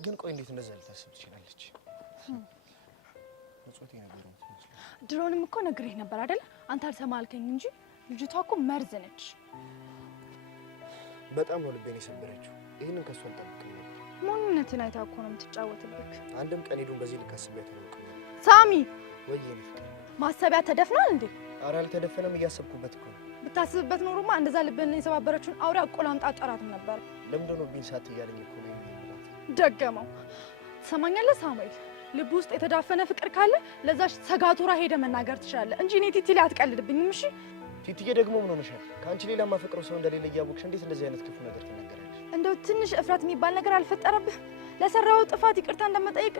ግን ቆይ እንዴት እንደዛ ልታስብ ትችላለች? መጽወት የነበረው ድሮንም እኮ ነግሬህ ነበር አይደል? አንተ አልሰማልከኝ እንጂ ልጅቷ እኮ መርዝ ነች። በጣም ነው ልቤን የሰበረችው። ይሄንን ከሷ አልጠብቅም ነበር። ሞኝነትን አይታ እኮ ነው የምትጫወትልክ። አንድም ቀን ሄዱን በዚህ ልክ አስቤያት አላውቅም። ሳሚ ወይ ፍቅር ማሰቢያ ተደፍኗል እንዴ? ኧረ አልተደፈነም፣ እያሰብኩበት እኮ ነው። ብታስብበት ኖሮማ እንደዛ ልብን የሰባበረችውን አውሬ አቆላምጣ አጠራትም ነበር። ለምንድን ነው ቢን ሳት እያለኝ እኮ ነው የሚላት። ደገመው። ትሰማኛለህ ሳሙኤል? ልብ ውስጥ የተዳፈነ ፍቅር ካለ ለዛሽ ሰጋቱራ ሄደ መናገር ትችላለህ እንጂ እኔ ቲቲ ላይ አትቀልድብኝም። እሺ ቲቲዬ ደግሞ ምን ሆነሻል? ከአንቺ ሌላ ማፈቅረው ሰው እንደሌለ እያወቅሽ እንዴት እንደዚህ አይነት ክፉ ነገር ትናገራለሽ? እንደው ትንሽ እፍረት የሚባል ነገር አልፈጠረብህ? ለሰራው ጥፋት ይቅርታ እንደመጠየቅ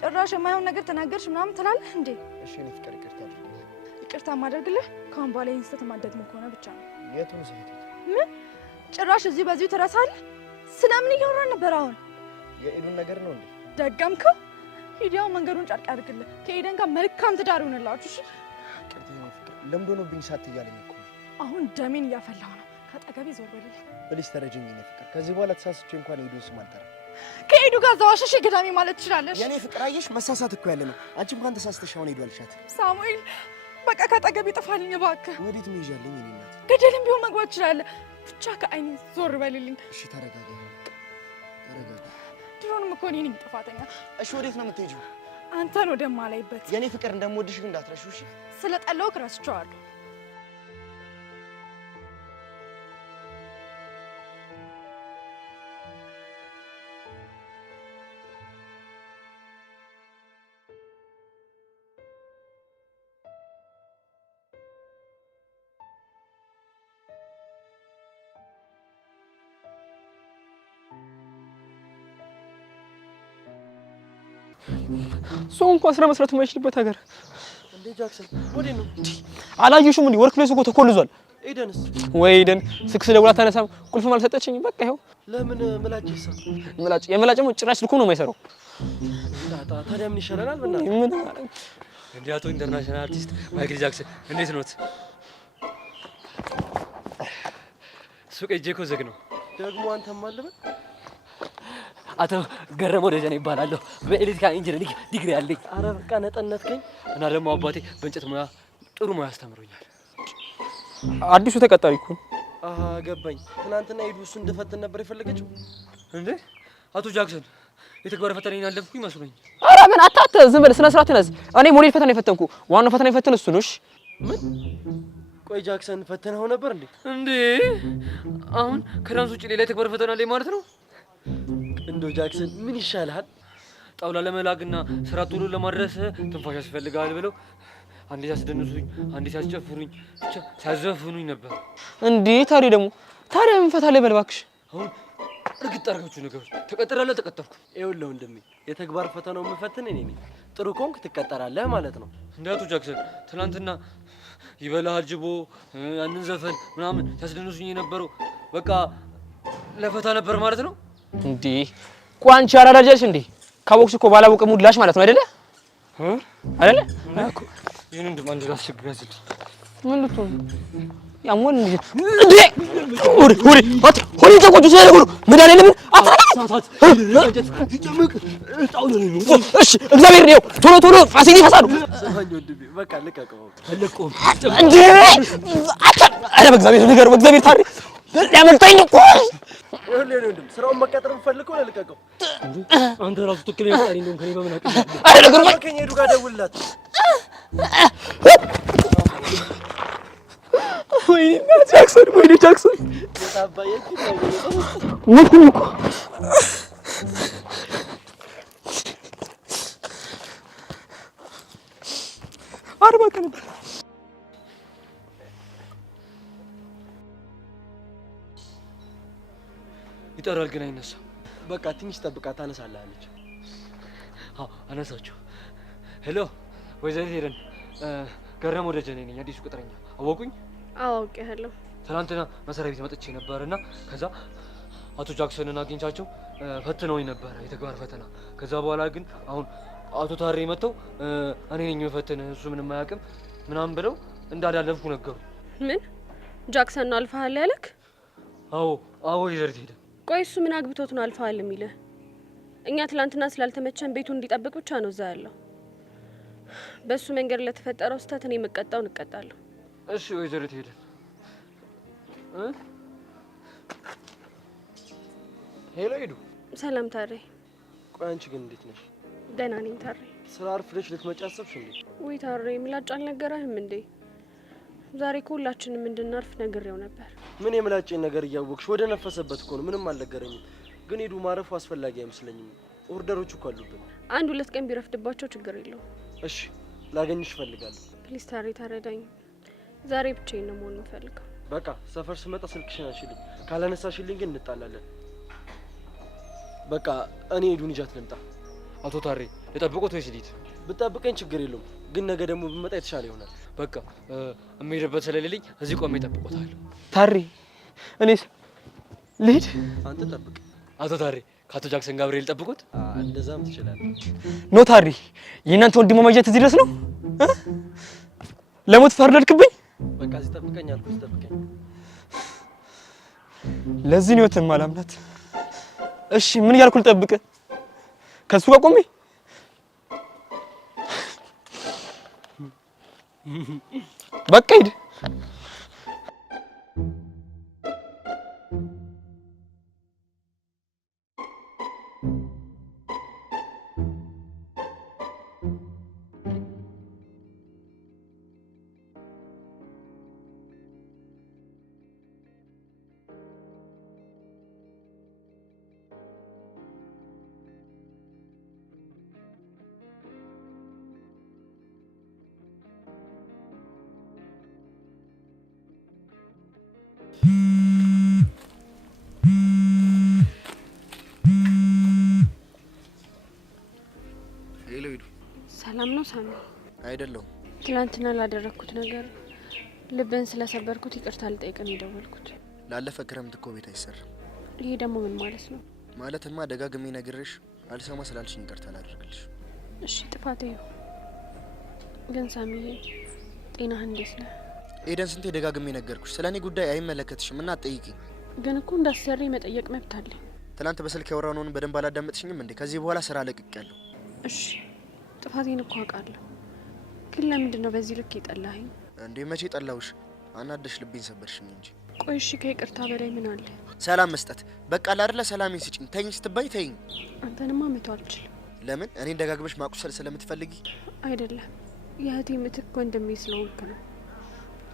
ጭራሽ የማይሆን ነገር ተናገርሽ ምናምን ትላለህ እንዴ? እሺ እኔ ፍቅር ይቅርታ አድርግልኝ። ይቅርታ ማደርግልህ ካሁን በኋላ ይህን ስህተት ማደግሞ ከሆነ ብቻ ነው። የቱን ስህተት? ምን ጭራሽ እዚህ በዚሁ ትረሳለህ? ስለምን እያወራን ነበር አሁን? የኤዱን ነገር ነው እንዴ? ደገምከው? ሂዲያው መንገዱን ጨርቅ ያድርግልህ። ከኤደን ጋር መልካም ትዳር ይሆንላችሁ። እሺ ቅርታ ፍቅር ለምዶ ነው ቢን ሳት እያለኝ እኮ አሁን ደሜን እያፈላሁ ነው። ከአጠገቤ ዞር በልልኝ ፕሊስ፣ ተረጅኝ የኔ ፍቅር። ከዚህ በኋላ ተሳስቼ እንኳን ኤዱን ስም አልጠራም። ከኤዱ ጋር ዘዋሽሽ ግዳሜ ማለት ትችላለሽ። የኔ ፍቅር አየሽ፣ መሳሳት እኮ ያለ ነው። አንቺ እንኳን ተሳስተሽ አሁን ኤዱ አልሻት። ሳሙኤል በቃ ከአጠገቤ ጥፋልኝ እባክህ። ወዴት ነው ይዣለኝ? እኔ እናት ገደልም ቢሆን መግባት ትችላለህ። ብቻ ከአይኔ ዞር በልልኝ። እሺ ተረጋጋ፣ ተረጋጋ። ድሮንም እኮ እኔ ነኝ ጥፋተኛ። እሺ ወዴት ነው የምትሄጂው? አንተን ወደማላይበት። የኔ ፍቅር እንደምወድሽ ግን እንዳትረሺው እሺ። ስለጠላሁህ እረስቸዋለሁ። ሰው እንኳን ስራ መስራት የማይችልበት ሀገር እንዴ? ጃክሰን ወዴት ነው? አላየሽም እንዴ? ወርክ ፕሌስ እኮ ተኮልዟል። ኤደንስ? ወይ ኤደን ስልክ ደውላ አታነሳም፣ ቁልፍም አልሰጠችኝም። በቃ ይኸው። ለምን ምላጭ ይሳ? የምላጭም ጭራሽ ስልኩ ነው የማይሰራው። ታዲያ ምን ይሻለናል? በእናትህ ምን እንዴ? አቶ ኢንተርናሽናል አርቲስት ማይክል ጃክሰን እንዴት ኖት? ሱቅ ሂጅ እኮ ዝግ ነው። ደግሞ አንተም አለበት? አቶ ገረመው ደጀኔ ይባላለሁ። በኤሌክትሪካል ኢንጂነሪንግ ዲግሪ አለኝ። አረ በቃ ነጠነትከኝ። እና ደግሞ አባቴ በእንጨት ሙያ ጥሩ ሙያ አስተምሮኛል። አዲሱ ተቀጣሪ እኮ። አሃ ገባኝ። ትናንትና ሄዱ እሱ እንደፈተን ነበር የፈለገችው እንዴ? አቶ ጃክሰን የተግባር ፈተናዬን ያለፍኩኝ መስሎኝ። ኧረ ምን አታተ ዝም በል፣ ስነ ስርዓት ያዝ። እኔ ሞዴል ፈተና የፈተንኩ፣ ዋናው ፈተና የፈተን እሱ ነው። እሺ ምን? ቆይ ጃክሰን ፈተናው ነበር እንዴ? እንዴ አሁን ከዳንስ ውጪ ሌላ የተግባር ፈተና ላይ ማለት ነው? እንደው ጃክሰን ምን ይሻልሃል? ጣውላ ለመላግና ስራ ቶሎ ለማድረስ ትንፋሽ ያስፈልጋል ብለው አንዴ ሲያስደንሱኝ፣ አንዴ ሲያስጨፍሩኝ፣ ብቻ ሲያዘፍኑኝ ነበር። እንዴ ታዲያ ምን ፈታለህ? በል እባክሽ። አሁን እርግጥ አድርጋችሁ ነገሮች ተቀጥራለህ። ተቀጠርኩ። ይኸውልህ ወንድሜ የተግባር ፈተናው የምፈትን እኔ ነኝ። ጥሩ ኮንክ ትቀጠራለህ ማለት ነው። እንደ አቶ ጃክሰን ትናንትና ይበላሃል ጅቦ ያንን ዘፈን ምናምን ሲያስደንሱኝ የነበረው በቃ ለፈታ ነበር ማለት ነው። እንዴ ቋንቻ አራዳጃሽ እንዴ? ካቦክስ እኮ ባላወቀ ሙድላሽ ማለት ነው አይደለ? አይደለ? ይሄን እንደ ማንደላ አስቸግራለች። ምን ልትሆን ያሞን እንዴ? ሆሪ ተቆጡ ሰው መዳን የለም። እሺ እግዚአብሔር ነው። ቶሎ ፋሲል ይፈሳሉ። በቃ ልቀቀው። እንዴ አረ በእግዚአብሔር ነገር በእግዚአብሔር ታሪክ ያመልጠኝ እኮ ወንድም ስራውን መቀጠር ፈልገው ለልቀቀው። አንተ ራሱ ትክክል ነው። ታሪ እንደውም ከኔ በምን አቀኝ? አረ ነገር ከኛ ሄዱ ጋር ደውልላት። ወይኔ ጃክሰን የታባየ ሞኩኝ እኮ አርባ ቀን ይጠራል ግን አይነሳም። በቃ ትንሽ ጠብቃ ታነሳለህ አለች። አዎ አነሳችሁ። ሄሎ ወይዘሪት ሄደን ገረመው ደጀኔ ነኝ፣ አዲሱ ቅጥረኛ። አወቁኝ? አዎ አውቄያለሁ። ትናንትና መስሪያ ቤት መጥቼ ነበርና ከዛ አቶ ጃክሰንን አግኝቻቸው ፈትነውኝ ነበር የተግባር ፈተና። ከዛ በኋላ ግን አሁን አቶ ታሬ መጥተው እኔ ነኝ የፈተነህ እሱ ምንም አያውቅም ምናምን ብለው እንዳላለፍኩ ነገሩ። ምን ጃክሰን ነው አልፈሃል ያለክ? አዎ ወይዘሪት ሄደን። ቆይ እሱ ምን አግብቶት ነው አልፈሃል የሚልህ? እኛ ትላንትና ስላልተመቸን ቤቱን እንዲጠብቅ ብቻ ነው እዛ ያለው። በሱ መንገድ ለተፈጠረው ስህተት እኔ የምቀጣውን እቀጣለሁ። እሺ ወይዘሪት ሄደን ሄሎ ሂዱ። ሰላም ታሬ። ቆይ አንቺ ግን እንዴት ነሽ? ደህና ነኝ ታሬ። ስራ አርፍደሽ ልትመጪ አሰብሽ እንዴ? ውይ ታሬ ምላጭ አልነገረህም እንዴ? ዛሬ ሁላችንም እንድናርፍ ነግሬው ነበር። ምን የምላጭን ነገር እያወቅሽ ወደ ነፈሰበት እኮ ነው። ምንም አልነገረኝም። ግን ሂዱ ማረፉ አስፈላጊ አይመስለኝም። ኦርደሮቹ እኮ አሉብን። 1-2 ቀን ቢረፍድባቸው ችግር የለውም። እሺ ላገኝሽ እፈልጋለሁ። ፕሊዝ ታሬ ተረዳኝ። ዛሬ ብቻዬን ነው መሆን የምፈልገው። በቃ ሰፈር ስመጣ ስልክሽን አንሺልኝ። ካላነሳሽልኝ ግን እንጣላለን። በቃ እኔ ሂዱን ይዣት ልምጣ። አቶ ታሬ ልጠብቆት ወይስ ልሂድ? ብጠብቀኝ ችግር የለውም። ግን ነገ ደግሞ ብመጣ የተሻለ ይሆናል። በቃ እምሄድበት ስለሌለኝ እዚህ ቆሜ እጠብቆታለሁ። ታሪ እኔስ ልሂድ? አንተ ጠብቅ። አቶ ታሬ ከአቶ ጃክሰን ጋር ብሬ ልጠብቆት? እንደዛም ትችላለህ። ኖ ታሪ የእናንተ ወንድማማችነት እዚህ ድረስ ነው? ለሞት ፈረድክብኝ? በቃ እዚህ ጠብቀኝ አልኩህ። እዚህ ጠብቀኝ። ለዚህ ነው የማላምናት። እሺ ምን እያልኩ ልጠብቅ? ከሱ ጋር ቆሜ በቃ ሂድ። ሰላም ነው ሳሚ? አይደለሁም። ትላንትና ላደረኩት ነገር ልብን ስለሰበርኩት ይቅርታ ልጠይቅን የደወልኩት። ላለፈ ክረምት እኮ ቤት አይሰራም። ይሄ ደግሞ ምን ማለት ነው? ማለትማ ደጋግሜ ነግሬሽ አልሰማ ስላልሽኝ ይቅርታ ላደርግልሽ። እሺ ጥፋቴ ነው። ግን ሳሚዬ ጤናህ እንዴት ነህ? ኤደን ስንቴ ደጋግሜ ነገርኩሽ። ስለኔ ጉዳይ አይመለከትሽም እና አትጠይቂኝ። ግን እኮ እንዳሰሪ መጠየቅ መብት አለኝ። ትላንት በስልክ ያወራነውን በደንብ አላዳመጥሽኝም እንዴ? ከዚህ በኋላ ስራ ለቅቄያለሁ። እሺ ጥፋቴን እኮ አውቃለሁ። ግን ለምንድን ነው በዚህ ልክ የጠላኸኝ? እንዴ መቼ ጠላውሽ? አናደሽ ልቤን ሰበርሽኝ እንጂ። ቆይ እሺ ከይቅርታ በላይ ምን አለ? ሰላም መስጠት። በቃ አይደለ ሰላሜን ስጪኝ። ተይኝ ስትባይ ተይኝ። አንተንማ መተው አልችልም። ለምን? እኔን ደጋግመሽ ማቁሰል ስለምትፈልጊ? አይደለም የእህቴ ምትክ ወንድሜ ስለሆንክ ነው።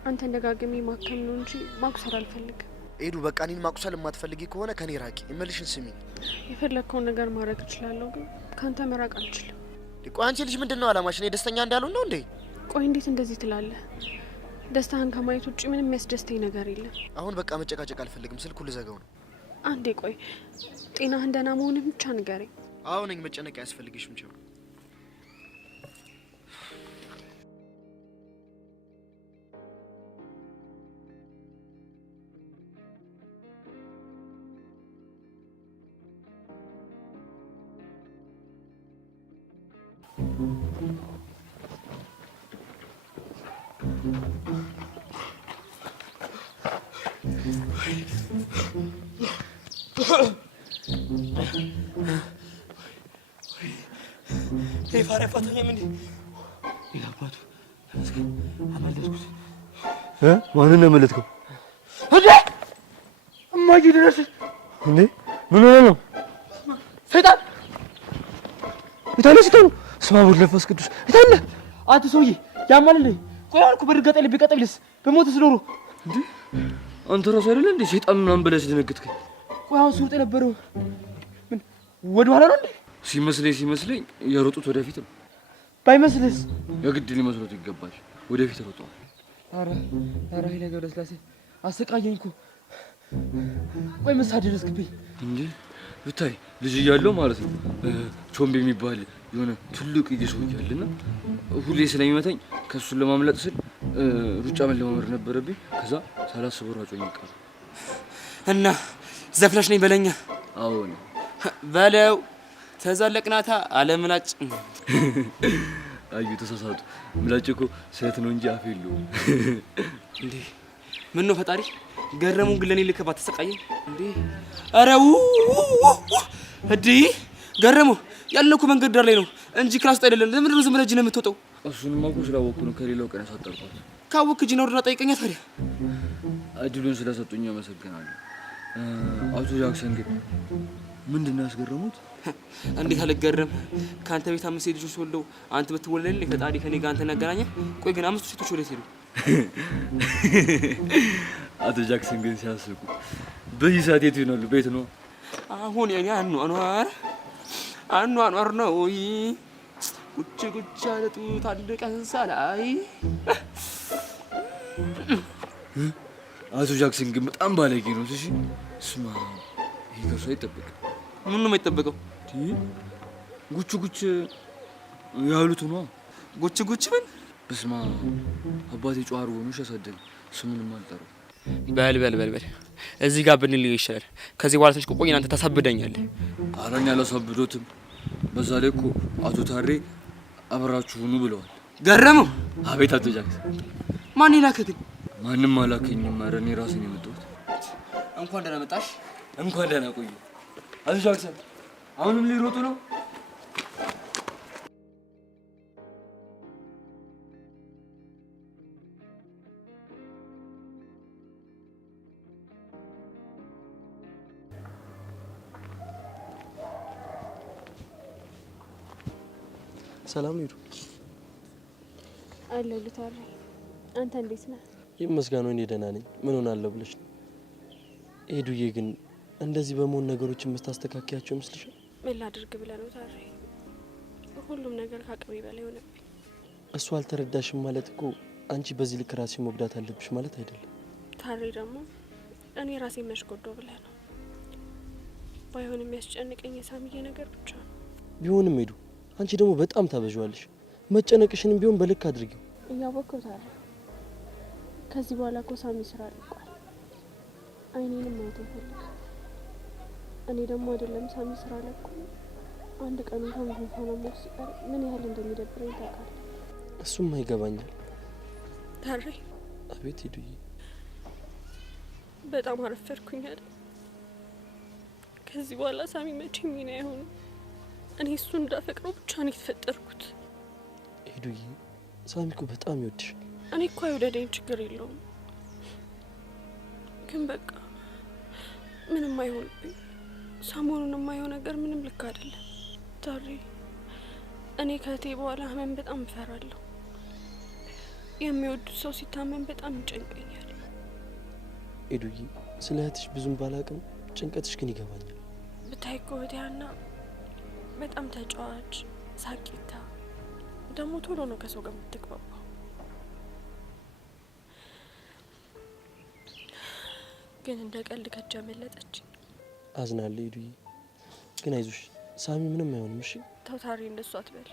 አንተን ደጋግሜ ማከም ነው እንጂ ማቁሰል አልፈልግም። ኤዱ በቃ እኔን ማቁሰል የማትፈልጊ ከሆነ ከኔ ራቂ። እምልሽን ስሚኝ። የፈለግከውን ነገር ማድረግ እችላለሁ፣ ግን ካንተ መራቅ አልችልም። ቆይ አንቺ ልጅ ምንድነው አላማሽ? እኔ ደስተኛ እንዳልሆን ነው እንዴ? ቆይ እንዴት እንደዚህ ትላለህ? ደስታህን ከማየት ውጭ ምንም የሚያስደስተኝ ነገር የለም። አሁን በቃ መጨቃጨቅ አልፈልግም። ስልኩን ልዘጋው ነው። አንዴ ቆይ፣ ጤናህን ደህና መሆንህ ብቻ ንገረኝ። አሁን ነኝ መጨነቅ አያስፈልግሽም። ቻው። ፋራ ፋታኛም እንዴ? ይላባቱ አመለጥኩት። ማንን ነው ያመለጥከው? እንዴ እማዬ ድረስ እንዴ ምን ሆነ ነው? ሰይጣን የታለ ሰይጣን? ስማ ወልደፈስ ቅዱስ የታለ? አንተ ሰውዬ ያማል እንዴ? ቆይ አልኩ በድጋጤ ልብ ይቀጠልስ በሞትስ ኖሮ እንዴ? አንተ ራስህ አይደል እንዴ ሰይጣን ምናምን ብለህ ደነገጥከኝ? ቆይ አሁን ሲወጣ የነበረው ምን ወደ ኋላ ነው እንዴ? ሲመስለኝ የሮጡት ወደፊት ነው። ባይመስልስ? የግድ ሊመስሎት ይገባል። ወደፊት ሮጡ። አረ ኃይለ ገብረስላሴ አሰቃየኝ እኮ። ቆይ መሳደረስክብኝ እንዴ? ብታይ ልጅ እያለሁ ማለት ነው ቾምቤ የሚባል የሆነ ትልቅ ይገሰው እያለና ሁሌ ስለሚመታኝ ከሱን ለማምለጥ ስል ሩጫ መለማመድ ነበረብኝ። ከዛ ሳላስበው ራጮኝ ቀረ እና ዘፍለሽ ነኝ በለኛ። አዎ ነው በለው ተዘለቅናታ አለምላጭ። አዩ ተሳሳቱ። ምላጭ እኮ ሴት ነው እንጂ አፍ የለውም። እንዴ ምን ነው ፈጣሪ ገረሙን ግን ለኔ ልከባት ተሰቃየኝ እንዴ? አረው እንዴ ገረመው ያለው እኮ መንገድ ዳር ላይ ነው እንጂ ክላስ ውስጥ አይደለም። ለምን ነው ዝም ብለህ እጅ ነው የምትወጣው? እሱንማ እኮ ስላወኩ ነው ከሌላው ቀን ያሳጠርኩት። ካወክ እጅ ነው ወርና ጠይቀኛ ታዲያ። እድሉን ስለሰጡኝ አመሰግናለሁ። አቶ ጃክሰን ግን ምንድን ነው ያስገረሙት? እንዴት አልገረም? ካንተ ቤት 5 ልጆች ወልደው አንተ ብትወለድልኝ ፈጣሪ ከኔ ጋር አንተን ያገናኘ። ቆይ ግን 5 ሴቶች ወዴት ሄዱ? አቶ ጃክሰን ግን ሲያስቁ በዚህ ሰዓት የት ይሆናሉ? ቤት ነው አሁን የኔ አኗኗር ነው። ጉች አለ ጡት አንድ ቀን ሳላይ። አቶ ጃክሰን ግን በጣም ባለጌ ነው። እሺ ስማ፣ ይሄ ከእሱ አይጠበቅም። ምን ነው የማይጠበቀው? ጉች ያሉት ነው። ጉች ምን? በስማ አባቴ ጨዋር ሆኖ ያሳደገ ስሙንም አልጠራው። በል እዚህ ጋር ብንል ይሻላል። ከዚህ በኋላ ትንሽ ቆይ፣ እናንተ ታሳብደኛለህ። አረኛ አላሳብዶትም። በዛ ላይ እኮ አቶ ታሬ አብራችሁ ሁኑ ብለዋል። ገረመው? አቤት አቶ ጃክሰን። ማን ይላከህ ግን? ማንም አላከኝም። ኧረ እኔ ራሴ ነው የመጣሁት። እንኳን ደህና መጣሽ። እንኳን ደህና ቆዩ። አቶ ጃክሰን አሁንም ሊሮጡ ነው? ሰላም ነው? አለሁ ታሬ። አንተ እንዴት ነህ? ይመስገን እኔ ደህና ነኝ። ምን ሆናለሁ ብለሽ ነው? ሄዱዬ ግን እንደዚህ በመሆን ነገሮችን የምታስተካክያቸው ይመስልሻል? ምን ላድርግ ብለህ ነው ታሬ? ሁሉም ነገር ከአቅሜ በላይ ሆነብኝ። እሱ አልተረዳሽም ማለት እኮ አንቺ በዚህ ልክ ራስሽን መጉዳት አለብሽ ማለት አይደለም። ታሬ ደግሞ እኔ ራሴን መሽጎዳው ብለህ ነው። ባይሆን የሚያስጨንቀኝ የሳሚዬ ነገር ብቻ ነው። ቢሆንም ሄዱ አንቺ ደግሞ በጣም ታበዣዋለሽ። መጨነቅሽንም ቢሆን በልክ አድርጊው። እያወቅሁ ታሬ፣ ከዚህ በኋላ እኮ ሳሚ ስራ አልቋል። አይኔንም ማየት አይፈልግም። እኔ ደግሞ አይደለም ሳሚ ስራ ለኩ አንድ ቀን እንኳን ጉንፋን አሞት ሲቀር ምን ያህል እንደሚደብረኝ ታውቃለህ? እሱም አይገባኛል ታሬ። አቤት ሄዱዬ። በጣም አረፈድኩኝ አይደል? ከዚህ በኋላ ሳሚ መቼም ሚና አይሆንም። እኔ እሱን እንዳፈቅረው ብቻ ነው የተፈጠርኩት። ሄዱዬ ሳሚ እኮ በጣም ይወድሻል። እኔ እኮ አይወደደኝ ችግር የለውም፣ ግን በቃ ምንም አይሆንብኝ። ሰሞኑን የማየው ነገር ምንም ልክ አይደለም ታሬ። እኔ ከእህቴ በኋላ ህመም በጣም እፈራለሁ። የሚወዱት ሰው ሲታመም በጣም ይጨንቀኛል። ሄዱዬ ስለ እህትሽ ብዙም ባላቅም ጭንቀትሽ ግን ይገባኛል። ብታይ እኮ እህቴ ሀና በጣም ተጫዋች፣ ሳቂታ፣ ደግሞ ቶሎ ነው ከሰው ጋር የምትግባባው። ግን እንደ ቀልድ ከእጅ አመለጠች። አዝናለሁ ሄዱዬ፣ ግን አይዞሽ ሳሚ ምንም አይሆንም። እሺ ተው ታሬ፣ እንደሱ አትበል።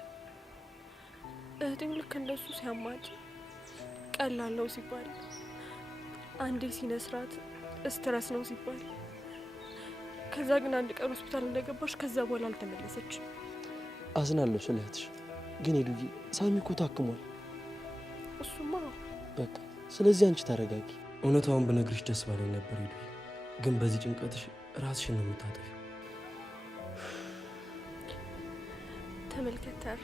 እህቴም ልክ እንደሱ ሲያማት ቀላል ነው ሲባል፣ አንዴ ሲነስራት ስትረስ ነው ሲባል፣ ከዛ ግን አንድ ቀን ሆስፒታል እንደገባሽ ከዛ በኋላ አልተመለሰችም። አዝናለሁ ስለ እህትሽ፣ ግን ሄዱዬ ሳሚ እኮ ታክሟል። እሱማ በቃ ስለዚህ አንቺ ታረጋጊ። እውነታውን ብነግርሽ ደስ ባለኝ ነበር ሄዱዬ፣ ግን በዚህ ጭንቀትሽ ራስሽን ነው የምታጠፊው። ተመልከት ታሬ፣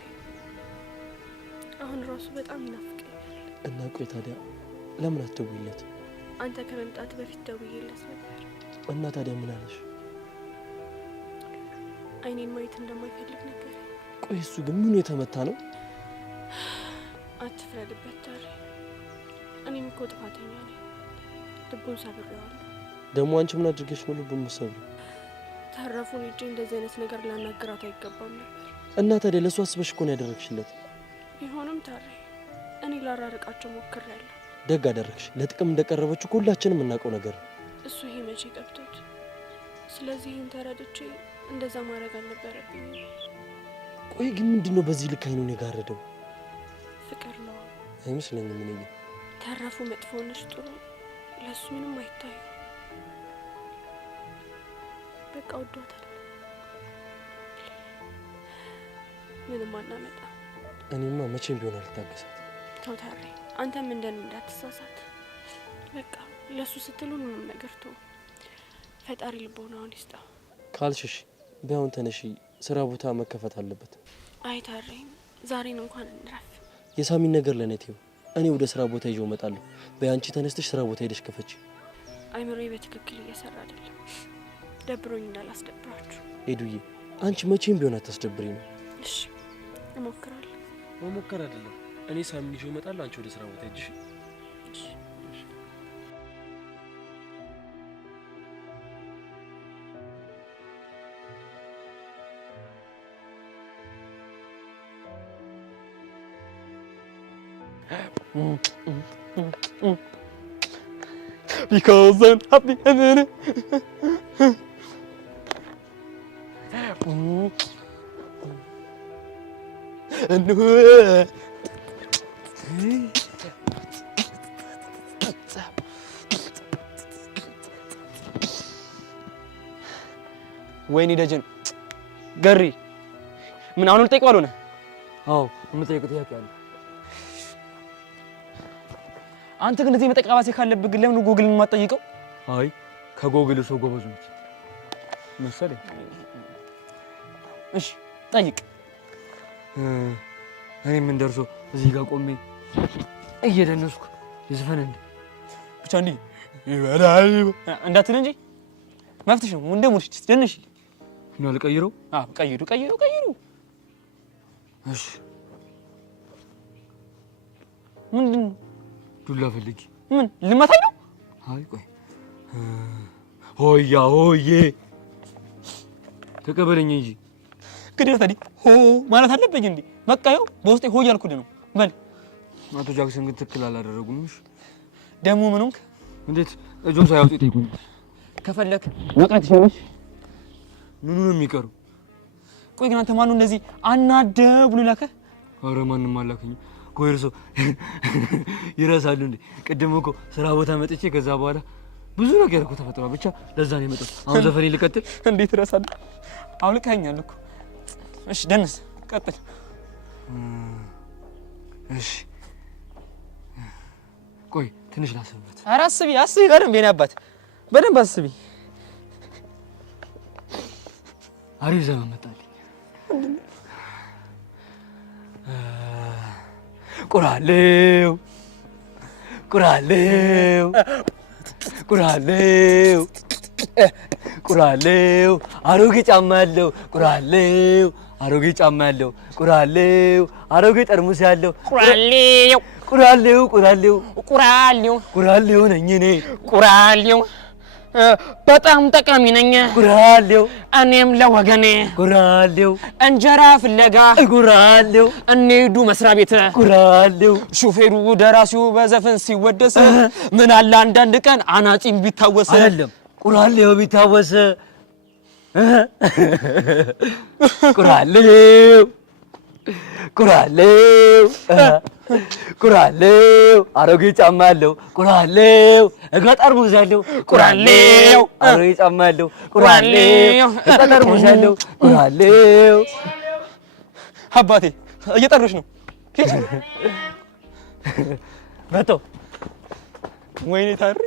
አሁን ራሱ በጣም ይናፍቀኛል። እና ቆይ ታዲያ ለምን አትደውይለት? አንተ ከመምጣት በፊት ደውዬለት ነበር። እና ታዲያ ምን አለሽ? አይኔን ማየት እንደማይፈልግ ነገር። ቆይ እሱ ግን ምኑ የተመታ ነው? አትፍረድበት ታሬ፣ እኔም እኮ ጥፋተኛ ነኝ። ልቡን ሰብሬዋለሁ። ደግሞ አንቺ ምን አድርገሽ ነው ልቡን የምትሰብሪው? ተረፉን እጄ እንደዚህ አይነት ነገር ላናገራት አይገባም ነበር። እና ታዲያ ለእሱ አስበሽ እኮ ነው ያደረግሽለት። ቢሆንም ታሬ እኔ ላራርቃቸው ሞክሬያለሁ። ደግ አደረግሽ። ለጥቅም እንደቀረበችው ሁላችንም የምናውቀው ነገር ነው። እሱ ይሄ መቼ ገብቶት። ስለዚህ ይህን ተረድቼ እንደዛ ማድረግ አልነበረብኝ። ቆይ ግን ምንድን ነው በዚህ ልክ አይኑን የጋረደው? ፍቅር ነው አይመስለኝም። ምን ይሄ ተረፉ መጥፎ ነሽ ጥሩ ለሱ ምንም አይታየው። በቃ ወዷታል። ምንም አናመጣ። እኔማ መቼም ቢሆን አልታገሳት። ተው ታሬ፣ አንተም እንደኔ እንዳትሳሳት። በቃ ለሱ ስትሉ ምንም ነገር ተው። ፈጣሪ ልቦናውን ይስጣው። ካልሽሽ ቢያውን ተነሺ፣ ስራ ቦታ መከፈት አለበት። አይታረኝ ዛሬን እንኳን እንረፍ። የሳሚን ነገር ለኔ ተይው። እኔ ወደ ስራ ቦታ ይዤው እመጣለሁ። በያንቺ ተነስተሽ ስራ ቦታ ሄደሽ ከፈች። አይምሮዬ በትክክል እየሰራ አይደለም። ደብሮኝ እንዳላስደብራችሁ። ኤዱዬ አንቺ መቼም ቢሆን አታስደብሪ ነው። እሺ እሞክራለሁ። መሞከር አይደለም። እኔ ሳሚን ይዤው እመጣለሁ። አንቺ ወደ ስራ ቦታ ሄድሽ። Because I'm happy and ወይኔ ደጀን ገሪ ምን አሁን ልጠይቀው አልሆነ? አዎ የምጠይቀው ጥያቄ አለ። አንተ ግን እዚህ መጠቃባሴ ካለብህ ግን ለምን ጎግልን የማትጠይቀው? አይ ከጎግል ሰው ጎበዝ ነው መሰለኝ። እሺ ጠይቅ። እኔ ምን ደርሶ እዚህ ጋር ቆሜ እየደነስኩ ይዘፈን እንዴ ብቻ እንዴ ይበላል እንዳትል እንጂ መፍትሽ ነው። እንደ ሙርሽ ትደንሽ ነው ልቀይረው? አዎ ቀይሩ። እሺ ምንድን ነው? ዱላ ፈልጊ። ምን ልመታኝ ነው? አይ ቆይ ሆያ ሆዬ ተቀበለኝ እንጂ ግዴታ ታዲያ ሆ ማለት አለብኝ እንዴ? በቃ ይኸው በውስጤ ሆ እያልኩልህ ነው። በል አቶ ጃክሰን ግን ትክክል አላደረጉም። እሺ ደግሞ ምን ሆንክ? እንዴት እጆን ሳያወጡ ይጠይቁኝ? ከፈለክ መቅረት ይችላልሽ። ምኑ ነው የሚቀሩ? ቆይ ግን አንተ ማን ነው እንደዚህ አናደ ብሎ ላከ? ኧረ ማንም አላከኝ። ቆይ እርሶ ይረሳሉ እንዴ? ቅድም እኮ ስራ ቦታ መጥቼ ከዛ በኋላ ብዙ ነገር እኮ ተፈጥሯል። ብቻ ለዛ ነው የመጣው። አሁን ዘፈኔ ልቀጥል? እንዴት እረሳለሁ? አውልቀኸኛል እኮ። እሺ ደንስ ቀጥል። እሺ ቆይ ትንሽ ላስብበት። ኧረ አስቢ በደንብ የኔ አባት በደንብ አስቢ። አሪፍ ዘመን መጣልኝ። ቁራሌው አሮጌ ጫማ ያለው ቁራሌው አሮጌ ጠርሙስ ያለው ቁራሌው ነኝ እኔ በጣም ጠቃሚ ነኝ እኔም ለወገኔ እንጀራ ፍለጋ እንሂዱ መስሪያ ቤት ሹፌሩ ደራሲው በዘፈን ሲወደስ ምን አለ አንዳንድ ቀን አናጺም ቢታወስ አይደለም ቁራሌው ቢታወስ ቁራሌው አሮጌ ጫማ ያለው እግረ ጠርሙስ ያለው አሮጌ ጫማ ያለው እግረ ጠርሙስ ያለው አባቴ እየጠሩሽ ነው። መቶ ወይኔ ታሪ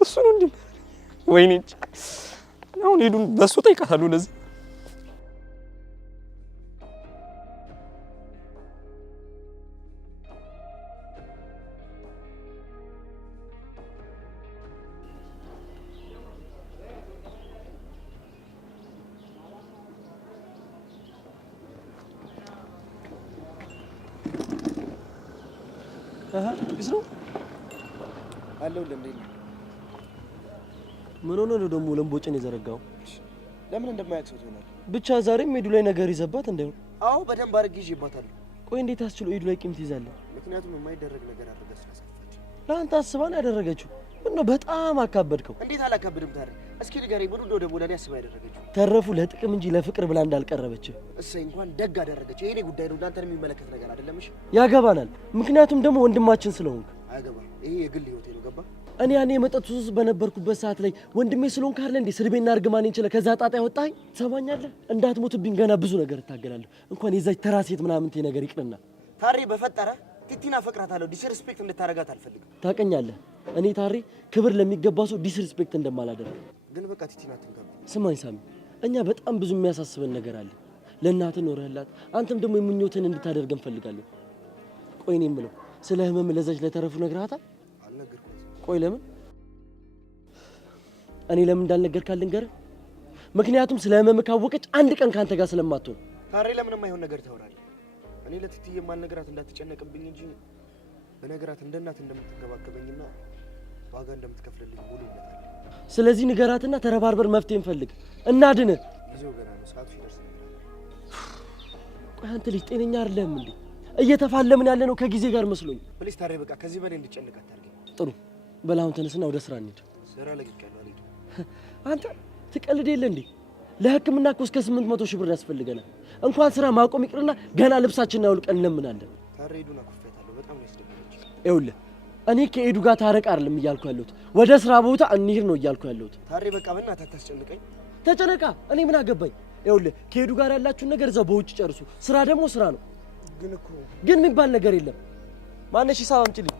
እሱ ነው እንዴ? ወይኔ አሁን ሄዱን በሱ ጠይቃታለሁ ለዚህ ነው አለው ለምን ምን ሆነ ነው ደግሞ ለምቦጭን የዘረጋው? ለምን እንደማያክሰው ይሆናል። ብቻ ዛሬም ሄዱ ላይ ነገር ይዘባት እንዳይሆን። አዎ በደንብ አድርጌ ይዤባታለሁ። ቆይ እንዴት አስችሎ ሄዱ ላይ ቂም ትይዛለህ? ምክንያቱም የማይደረግ ነገር አድርጋ ስላሳፈች። ለአንተ አስባን ያደረገችው ምነው በጣም አካበድከው። እንዴት አላካብድም ታዲያ? እስኪ ንገረኝ፣ ምን እንደው ደግሞ ለኔ አስባ ያደረገችው? ተረፉ ለጥቅም እንጂ ለፍቅር ብላ እንዳልቀረበች። እሰይ እንኳን ደግ አደረገች። የኔ ጉዳይ ነው፣ እናንተን የሚመለከት ነገር አይደለም። እሺ ያገባናል፣ ምክንያቱም ደግሞ ወንድማችን ስለሆንክ። አያገባም፣ ይሄ የግል ህይወቴ ነው። ገባ? እኔ ያኔ የመጠጥ ሱስ በነበርኩበት ሰዓት ላይ ወንድሜ ስለሆንክ አይደል እንዴ ስድቤና እርግማኔን ችለህ ከዛ ጣጣ ያወጣኝ? ትሰማኛለህ? እንዳትሞትብኝ ገና ብዙ ነገር እታገላለሁ። እንኳን የዛች ተራ ሴት ምናምንቴ ነገር ይቅርና ታሬ በፈጠረ ቲቲና ፈቅራታለሁ። ዲስሪስፔክት እንድታረጋት አልፈልግም። ታቀኛለህ። እኔ ታሬ ክብር ለሚገባ ሰው ዲስሪስፔክት እንደማላደርግ ግን በቃ ቲቲን አትንካብ። ስማኝ ሳሚ፣ እኛ በጣም ብዙ የሚያሳስበን ነገር አለ። ለእናትህ ኖረህላት፣ አንተም ደግሞ የምኞትን እንድታደርግ እንፈልጋለን። ቆይ እኔ የምለው ስለ ህመም ለዛች ለተረፉ ነግረሃታል? አልነገርኳትም። ቆይ ለምን? እኔ ለምን እንዳልነገርካት ልንገርህ። ምክንያቱም ስለ ህመም ካወቀች አንድ ቀን ካንተ ጋር ስለማትሆን። ታሬ ለምን የማይሆን ነገር ታወራለህ? እኔ ለቲቲ የማልነግራት እንዳትጨነቅብኝ እንጂ በነገራት እንደ እናት እንደምትንከባከበኝና ዋጋ እንደምትከፍልልኝ ሙሉ እምነት አለኝ። ስለዚህ ንገራትና ተረባርበር መፍትሄ እንፈልግ፣ እናድን። ጊዜው ገና ነው፣ ሰዓቱ ሲደርስ ነው። ቆይ አንተ ልጅ ጤነኛ አይደለህም እንዴ? እየተፋለምን ያለ ነው ከጊዜ ጋር መስሎኝ። ፕሊስ ታሬ፣ በቃ ከዚህ በላይ እንድጨነቅ አታርገኝ። ጥሩ በል አሁን ተነስና ወደ ስራ እንሂድ። ስራ ለቅቄያለሁ፣ አልሄድም። አንተ ትቀልድ የለ እንዴ? ለህክምና እኮ እስከ 800 ሺህ ብር ያስፈልገናል። እንኳን ስራ ማቆም ይቅርና ገና ልብሳችንን አውልቀን እንለምናለን። ታሬ ሄዱና ኩፋታለሁ፣ በጣም ነው ያስደበረች። ይኸውልህ እኔ ከኤዱ ጋር ታረቅ አይደለም እያልኩ ያለሁት፣ ወደ ስራ ቦታ እንሂድ ነው እያልኩ ያለሁት። ታሬ በቃ በእናትህ አታስጨንቀኝ። ተጨነቃ እኔ ምን አገባኝ? ይኸውልህ ከኤዱ ጋር ያላችሁን ነገር እዛው በውጭ ጨርሱ። ስራ ደግሞ ስራ ነው። ግን የሚባል ነገር የለም። ማነሽ ሂሳብ አምጪልኝ።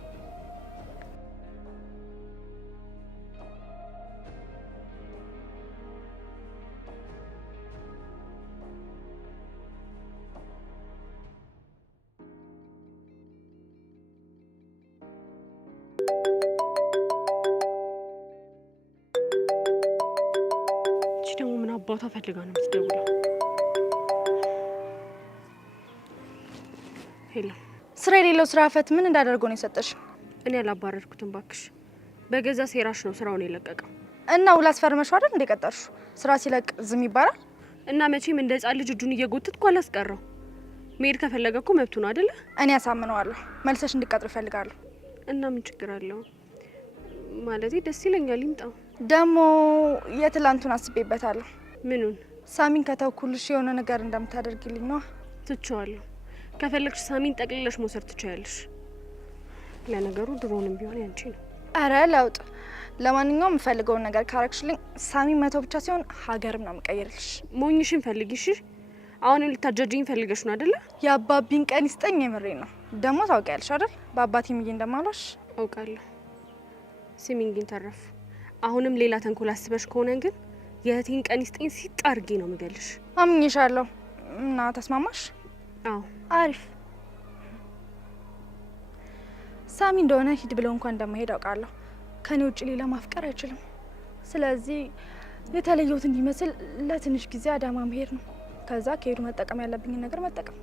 ደግሞ ምን አባቷ ፈልጋ ነው የምትደውለው? ሄሎ፣ ስራ የሌለው ስራ ፈት ምን እንዳደርገው ነው የሰጠሽ? እኔ አላባረርኩትም ባክሽ። በገዛ ሴራሽ ነው ስራውን የለቀቀው። እና ውል አስፈርመሽው አይደል እንደቀጠርሹ? ስራ ሲለቅ ዝም ይባላል? እና መቼም እንደ ህጻን ልጅ እጁን እየጎተትኩ አላስቀረው። መሄድ ከፈለገ እኮ መብቱ ነው አይደለ? እኔ ያሳምነዋለሁ። መልሰሽ እንድቀጥሩ ይፈልጋለሁ። እና ምን ችግር አለው? ማለቴ ደስ ይለኛል። ይምጣ። ደግሞ የትላንቱን አስቤበታለሁ። ምኑን? ሳሚን ከተውኩልሽ የሆነ ነገር እንደምታደርግልኝ ነው። ትቼዋለሁ። ከፈለግሽ ሳሚን ጠቅልለሽ መውሰድ ትችያለሽ። ለነገሩ ድሮንም ቢሆን ያንቺ ነው። አረ ለውጥ። ለማንኛውም የምፈልገውን ነገር ካረግሽልኝ ሳሚን መተው ብቻ ሲሆን ሀገርም ነው የምቀይርልሽ። ሞኝሽን ፈልጊሽ። አሁንም ልታጃጅኝ ፈልገሽ ነው አይደለ? የአባቢን ቀን ይስጠኝ። የምሬ ነው። ደግሞ ታውቂያለሽ አይደል በአባቴ ምዬ እንደማሏሽ። አውቃለሁ። ስሚኝ ግን ተረፍ፣ አሁንም ሌላ ተንኮል አስበሽ ከሆነ ግን የእህቴን ቀን ይስጠኝ ሲጥ አድርጌ ነው የምገልሽ። አምኜሻለሁ። እና ተስማማሽ? አዎ። አሪፍ። ሳሚ እንደሆነ ሂድ ብለው እንኳን እንደማይሄድ አውቃለሁ። ከኔ ውጭ ሌላ ማፍቀር አይችልም። ስለዚህ የተለየሁት እንዲመስል ለትንሽ ጊዜ አዳማ መሄድ ነው። ከዛ ከሄዱ መጠቀም ያለብኝን ነገር መጠቀም።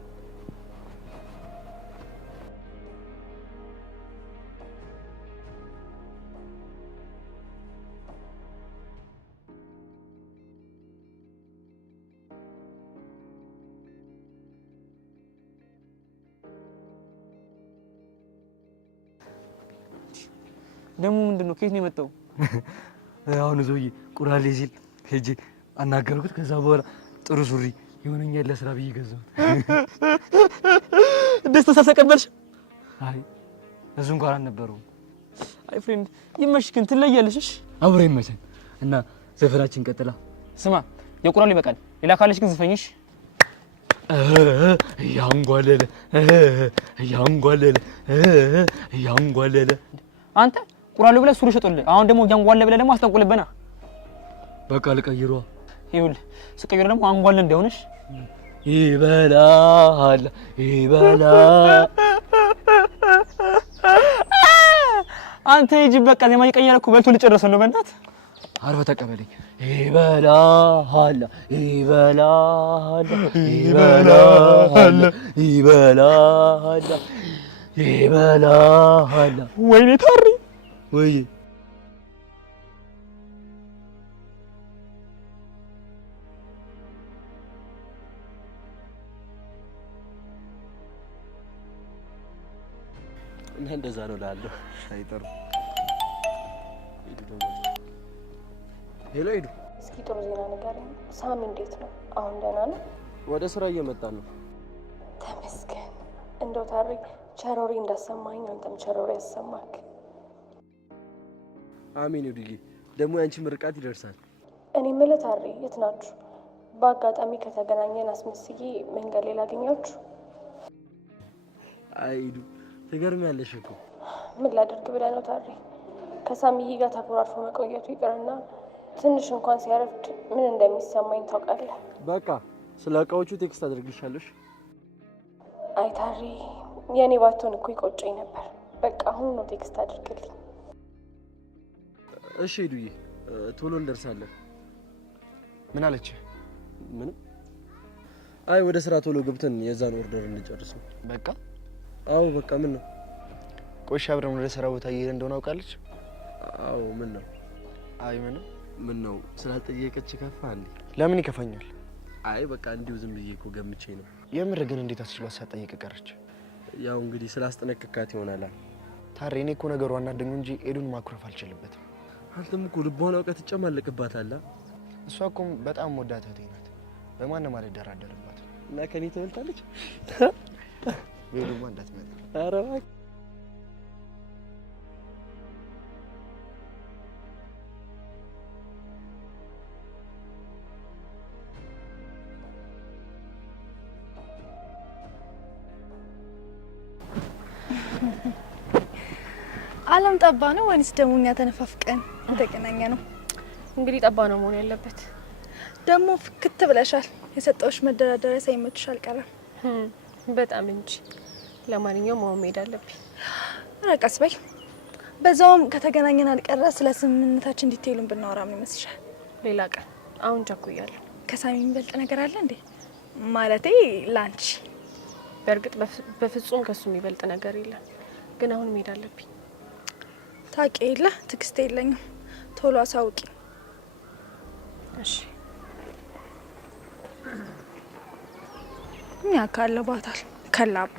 ደግሞ ምንድነው? ከየት ነው የመጣው? አሁን ዞዬ ቁራሌ ሲል ሄጄ አናገርኩት። ከዛ በኋላ ጥሩ ሱሪ የሆነኛል ለስራ ብዬ ገዛሁት። ደስታ ሳልተቀበልሽ? አይ እሱ እንኳን አልነበረውም። አይ ፍሬንድ ይመሽ፣ ግን ትለያለሽ። እሺ አብሮ ይመቸን እና ዘፈናችን ቀጥላ። ስማ የቁራሌ ይበቃል። ሌላ ካለሽ ግን ዝፈኝሽ። ያንጓለለ ያንጓለለ ያንጓለለ አንተ ቁራሌው ብለህ ሱሪ ሸጦልህ፣ አሁን ደግሞ ያንጓለ ብለህ ደግሞ አስጠንቁልበና። በቃ ልቀይሯ። ይኸውልህ ስቀይር ደግሞ አንጓለ እንደሆነሽ ይበላል ይበላ። አንተ ሂጂ በቃ። ዜማ እየቀየረ እኮ በልቶ ልጨርሰው ነው። በእናትህ አርፈህ ተቀበለኝ። ይበላል ይበላል ይበላል ይበላል ይበላል። ወይኔ ታሪ ወይ እና እንደዛ ነው እላለሁ። አይጠሩ። ሄሎ ሄዱ፣ እስኪ ጥሩ ዜና ንገረኝ። ሳሚ እንዴት ነው? አሁን ደህና ነው? ወደ ስራ እየመጣ ነው። ተመስገን። እንደው ታሪ ቸሮሪ እንዳሰማኝ አንተም ቸሮሪ ያሰማክ። አሜን ሄዱዬ። ደግሞ ያንቺ ምርቃት ይደርሳል። እኔ የምልህ ታሪ የት ናችሁ? በአጋጣሚ ከተገናኘን አስመስዬ መንገድ ላይ ላገኛችሁ። አይ ሄዱ ትገርሚያለሽ እኮ። ምን ላድርግ ብለህ ነው ታሪ? ከሳሚዬ ጋር ተኮራርፎ መቆየቱ ይቅርና ትንሽ እንኳን ሲያረፍድ ምን እንደሚሰማኝ ታውቃለህ? በቃ ስለ እቃዎቹ ቴክስት አድርግልሻለሽ። አይ ታሪ፣ የኔ ባትሆን እኮ ይቆጨኝ ነበር። በቃ አሁን ነው ቴክስት አድርግልኝ። እሺ ሄዱዬ፣ ቶሎ እንደርሳለን። ምን አለች? ምንም። አይ ወደ ስራ ቶሎ ገብተን የዛን ኦርደር እንጨርስ ነው። በቃ አዎ በቃ። ምን ነው? ቆይ አብረን ወደ ስራ ቦታ እየሄድን እንደሆነ አውቃለች? አዎ። ምን ነው? አይ ምንም። ምን ነው? ስላልጠየቀች ከፋ እንዴ? ለምን ይከፋኛል? አይ በቃ እንዲሁ ዝም ብዬ እኮ ገምቼ ነው። የምር ግን እንዴት አስችሏት ሳትጠይቅ ቀረች? ያው እንግዲህ ስላስጠነቅቃት ይሆናል። ታሬ፣ እኔ እኮ ነገሩ አናደኝ እንጂ ኤዱን ማኩረፍ አልችልበትም። አንተም እኮ ልቧን አውቀህ ትጨማለቅባታለህ። እሷ እኮ በጣም ወዳት እህቴ ናት። በማንም አልደራደርባት። እና ከኔ ትበልጣለች። ቤሉማ እንዳትመጣ። ኧረ እባክህ። አለም ጠባ ነው ወይስ ደግሞ እኛ ተነፋፍቀን የተገናኘ ነው? እንግዲህ ጠባ ነው መሆን ያለበት። ደግሞ ፍክት ብለሻል። የሰጠውሽ መደራደሪያ ሳይመችሽ አልቀረም። በጣም እንጂ። ለማንኛውም አሁን መሄድ አለብኝ። ረቀስ በይ። በዛውም ከተገናኘን አልቀረ ስለ ስምምነታችን ዲቴይሉን ብናወራ ምን ይመስልሻል? ሌላ ቀን። አሁን ቸኩያለሁ። ከሳሚ የሚበልጥ ነገር አለ እንዴ? ማለቴ ላንቺ። በእርግጥ በፍጹም ከሱ የሚበልጥ ነገር የለም፣ ግን አሁን መሄድ አለብኝ። ታውቂ የለ ትዕግስት የለኝም። ቶሎ አሳውቂ። እሺ። እኛ ካለባታል ከላባ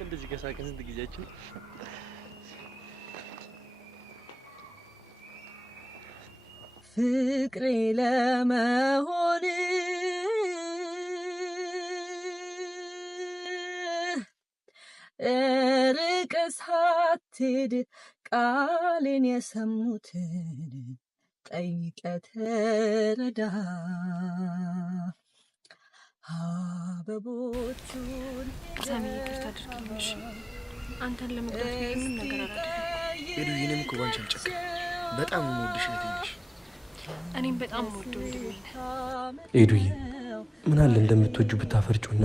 እንደዚህ ከሳቅን ስንት ጊዜያችን? ፍቅሬ ለመሆን ርቀህ ሳትሄድ ቃሌን የሰሙትን ጠይቀህ ተረዳ። አበቦቹን ሳሚ ይቅርታ አድርግልኝ። እሺ፣ አንተን ለመጉዳት ምንም ነገር አላደረኩም። ኤዱ፣ እኔም እኮ ባንቺ አልጨክንም። በጣም የምወድሽ እህቴ ነሽ። እኔም በጣም የምወደው ወንድሜ ነህ። ኤዱዬ፣ ምን አለ እንደምትወጁ ብታፈርጩና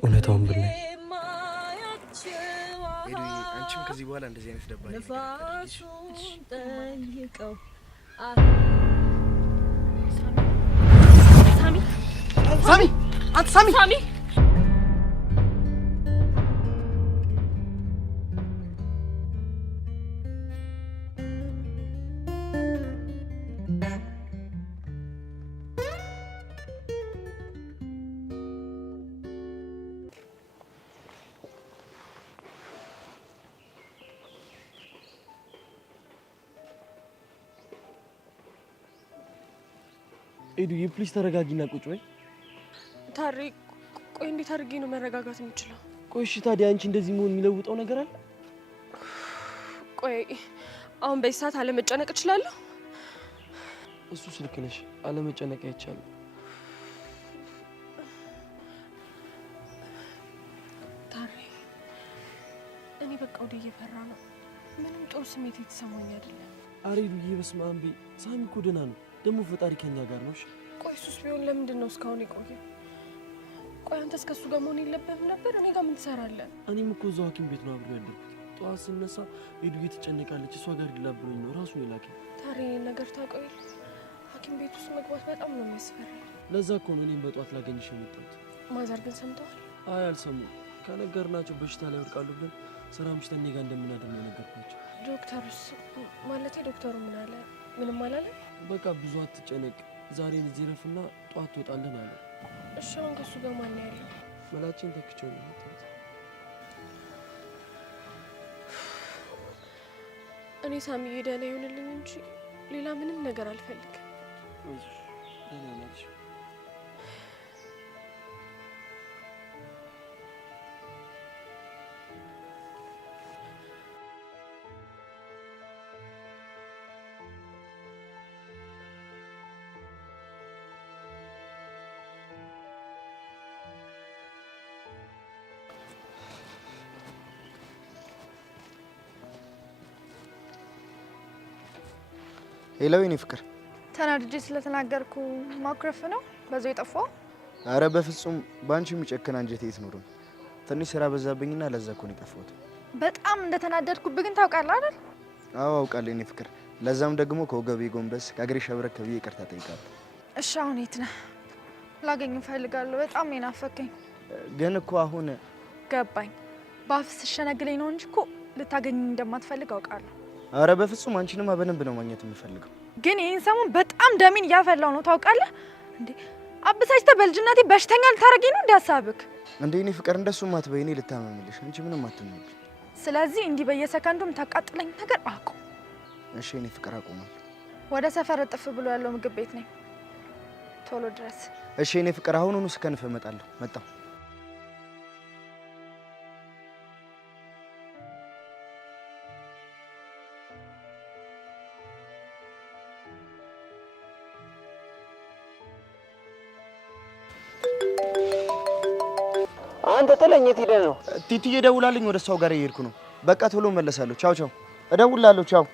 እውነታውን ብናይ። ኤዱዬ፣ አንቺም ከዚህ በኋላ እንደዚህ አይነት ደባሪ ነገር አታድርጊ። ጠይቀው ሳሚ ሳሚ፣ አንተ ሳሚ! ሳሚ! ኤዱዬ ፕሊዝ ተረጋጊና ቁጭ በይ። ታሪ፣ ቆይ እንዴት አድርጌ ነው መረጋጋት የምችለው? ቆይ እሺ፣ ታዲያ አንቺ እንደዚህ መሆን የሚለውጠው ነገር አለ? ቆይ አሁን በዚህ ሰዓት አለመጨነቅ እችላለሁ? እሱስ ልክ ነሽ፣ አለመጨነቅ አይቻልም። ታሪ፣ እኔ በቃ ወደ እየፈራ ነው። ምንም ጥሩ ስሜት የተሰማኝ አይደለም። አሬ ኤዱዬ፣ በስመ አብ በይ። ሳሚ እኮ ደህና ነው። ደግሞ ፈጣሪ ከኛ ጋር ነው። እሺ ቆይ እሱስ ቢሆን ለምንድን ነው እስካሁን የቆየ? ቆይ አንተስ ከሱ ጋር መሆን የለብህም ነበር? እኔ ጋር ምን ትሰራለህ? እኔም እኮ እዛው ሐኪም ቤት ነው አብሬው ያደርኩት። ጠዋት ስነሳ ኤዱዬ ትጨነቃለች፣ እሷ ጋር ሊላ ብሎኝ ነው ራሱ የላከኝ። ታሪ፣ ነገር ታውቀው የለ ሐኪም ቤት ውስጥ መግባት በጣም ነው የሚያስፈራኝ። ለዛ እኮ ነው እኔም በጠዋት ላገኝሽ የመጣሁት። ማዘር ግን ሰምተዋል? አይ አልሰሙም። ከነገርናቸው በሽታ ላይ ወድቃሉ ብለን ስራ ምሽት እኔ ጋር እንደምናድር ነው የነገርኳቸው። ዶክተሩስ? ማለቴ ዶክተሩ ምን አለ? ምንም አላለ? በቃ ብዙ አትጨነቅ፣ ዛሬን እዚህ ረፍና ጠዋት ትወጣለን አለ። እሺ፣ አሁን ከሱ ጋር ማን ነው ያለው? መላችን ተክቸው ነው የመጣሁት። እኔ ሳሚዬ ደህና ይሆንልኝ እንጂ ሌላ ምንም ነገር አልፈልግም። ደህና ነሽ? ሄሎ የኔ ፍቅር። ተናድጄ ስለተናገርኩ ማኩረፍ ነው በዛው የጠፋው? አረ በፍጹም ባንቺ የሚጨክን አንጀት አይኖርም። ትንሽ ስራ በዛብኝና ለዛ እኮ ነው የጠፋሁት። በጣም እንደተናደድኩብህ ግን ታውቃለህ አይደል? አዎ አውቃለሁ የኔ ፍቅር። ለዛም ደግሞ ከወገቤ ጎንበስ ከእግሬ ሸብረክ ብዬ ይቅርታ ጠይቃለሁ። እሺ አሁን የት ነህ? ላገኝ እፈልጋለሁ። በጣም ነው የናፈከኝ። ግን እኮ አሁን ገባኝ። በአፍህ ስትሸነግለኝ ነው እንጂ እኮ ልታገኘኝ እንደማትፈልግ አውቃለሁ። አረ በፍጹም አንቺንማ በደንብ ነው ማግኘት የምፈልገው። ግን ይህን ሰሞን በጣም ደሜን እያፈላው ነው ታውቃለህ እንዴ? አብሳጭተህ በልጅነቴ በሽተኛ ልታረገኝ ነው እንዴ ሀሳብክ? እንዴ እኔ ፍቅር እንደሱ አትበይ። እኔ ልታመምልሽ፣ አንቺ ምንም አትነኝ። ስለዚህ እንዲህ በየሰከንዱ የምታቃጥለኝ ነገር አቁም። እሺ እኔ ፍቅር አቁማለሁ። ወደ ሰፈር እጥፍ ብሎ ያለው ምግብ ቤት ነኝ፣ ቶሎ ድረስ። እሺ እኔ ፍቅር አሁኑኑ ስከንፍ እመጣለሁ። መጣሁ። አንተ ጥለኝ የት ሄደህ ነው? ቲቲዬ ደውላልኝ ወደ እሷው ጋር እየሄድኩ ነው። በቃ ቶሎ እመለሳለሁ። ቻው ቻው። እደውላለሁ። ቻው።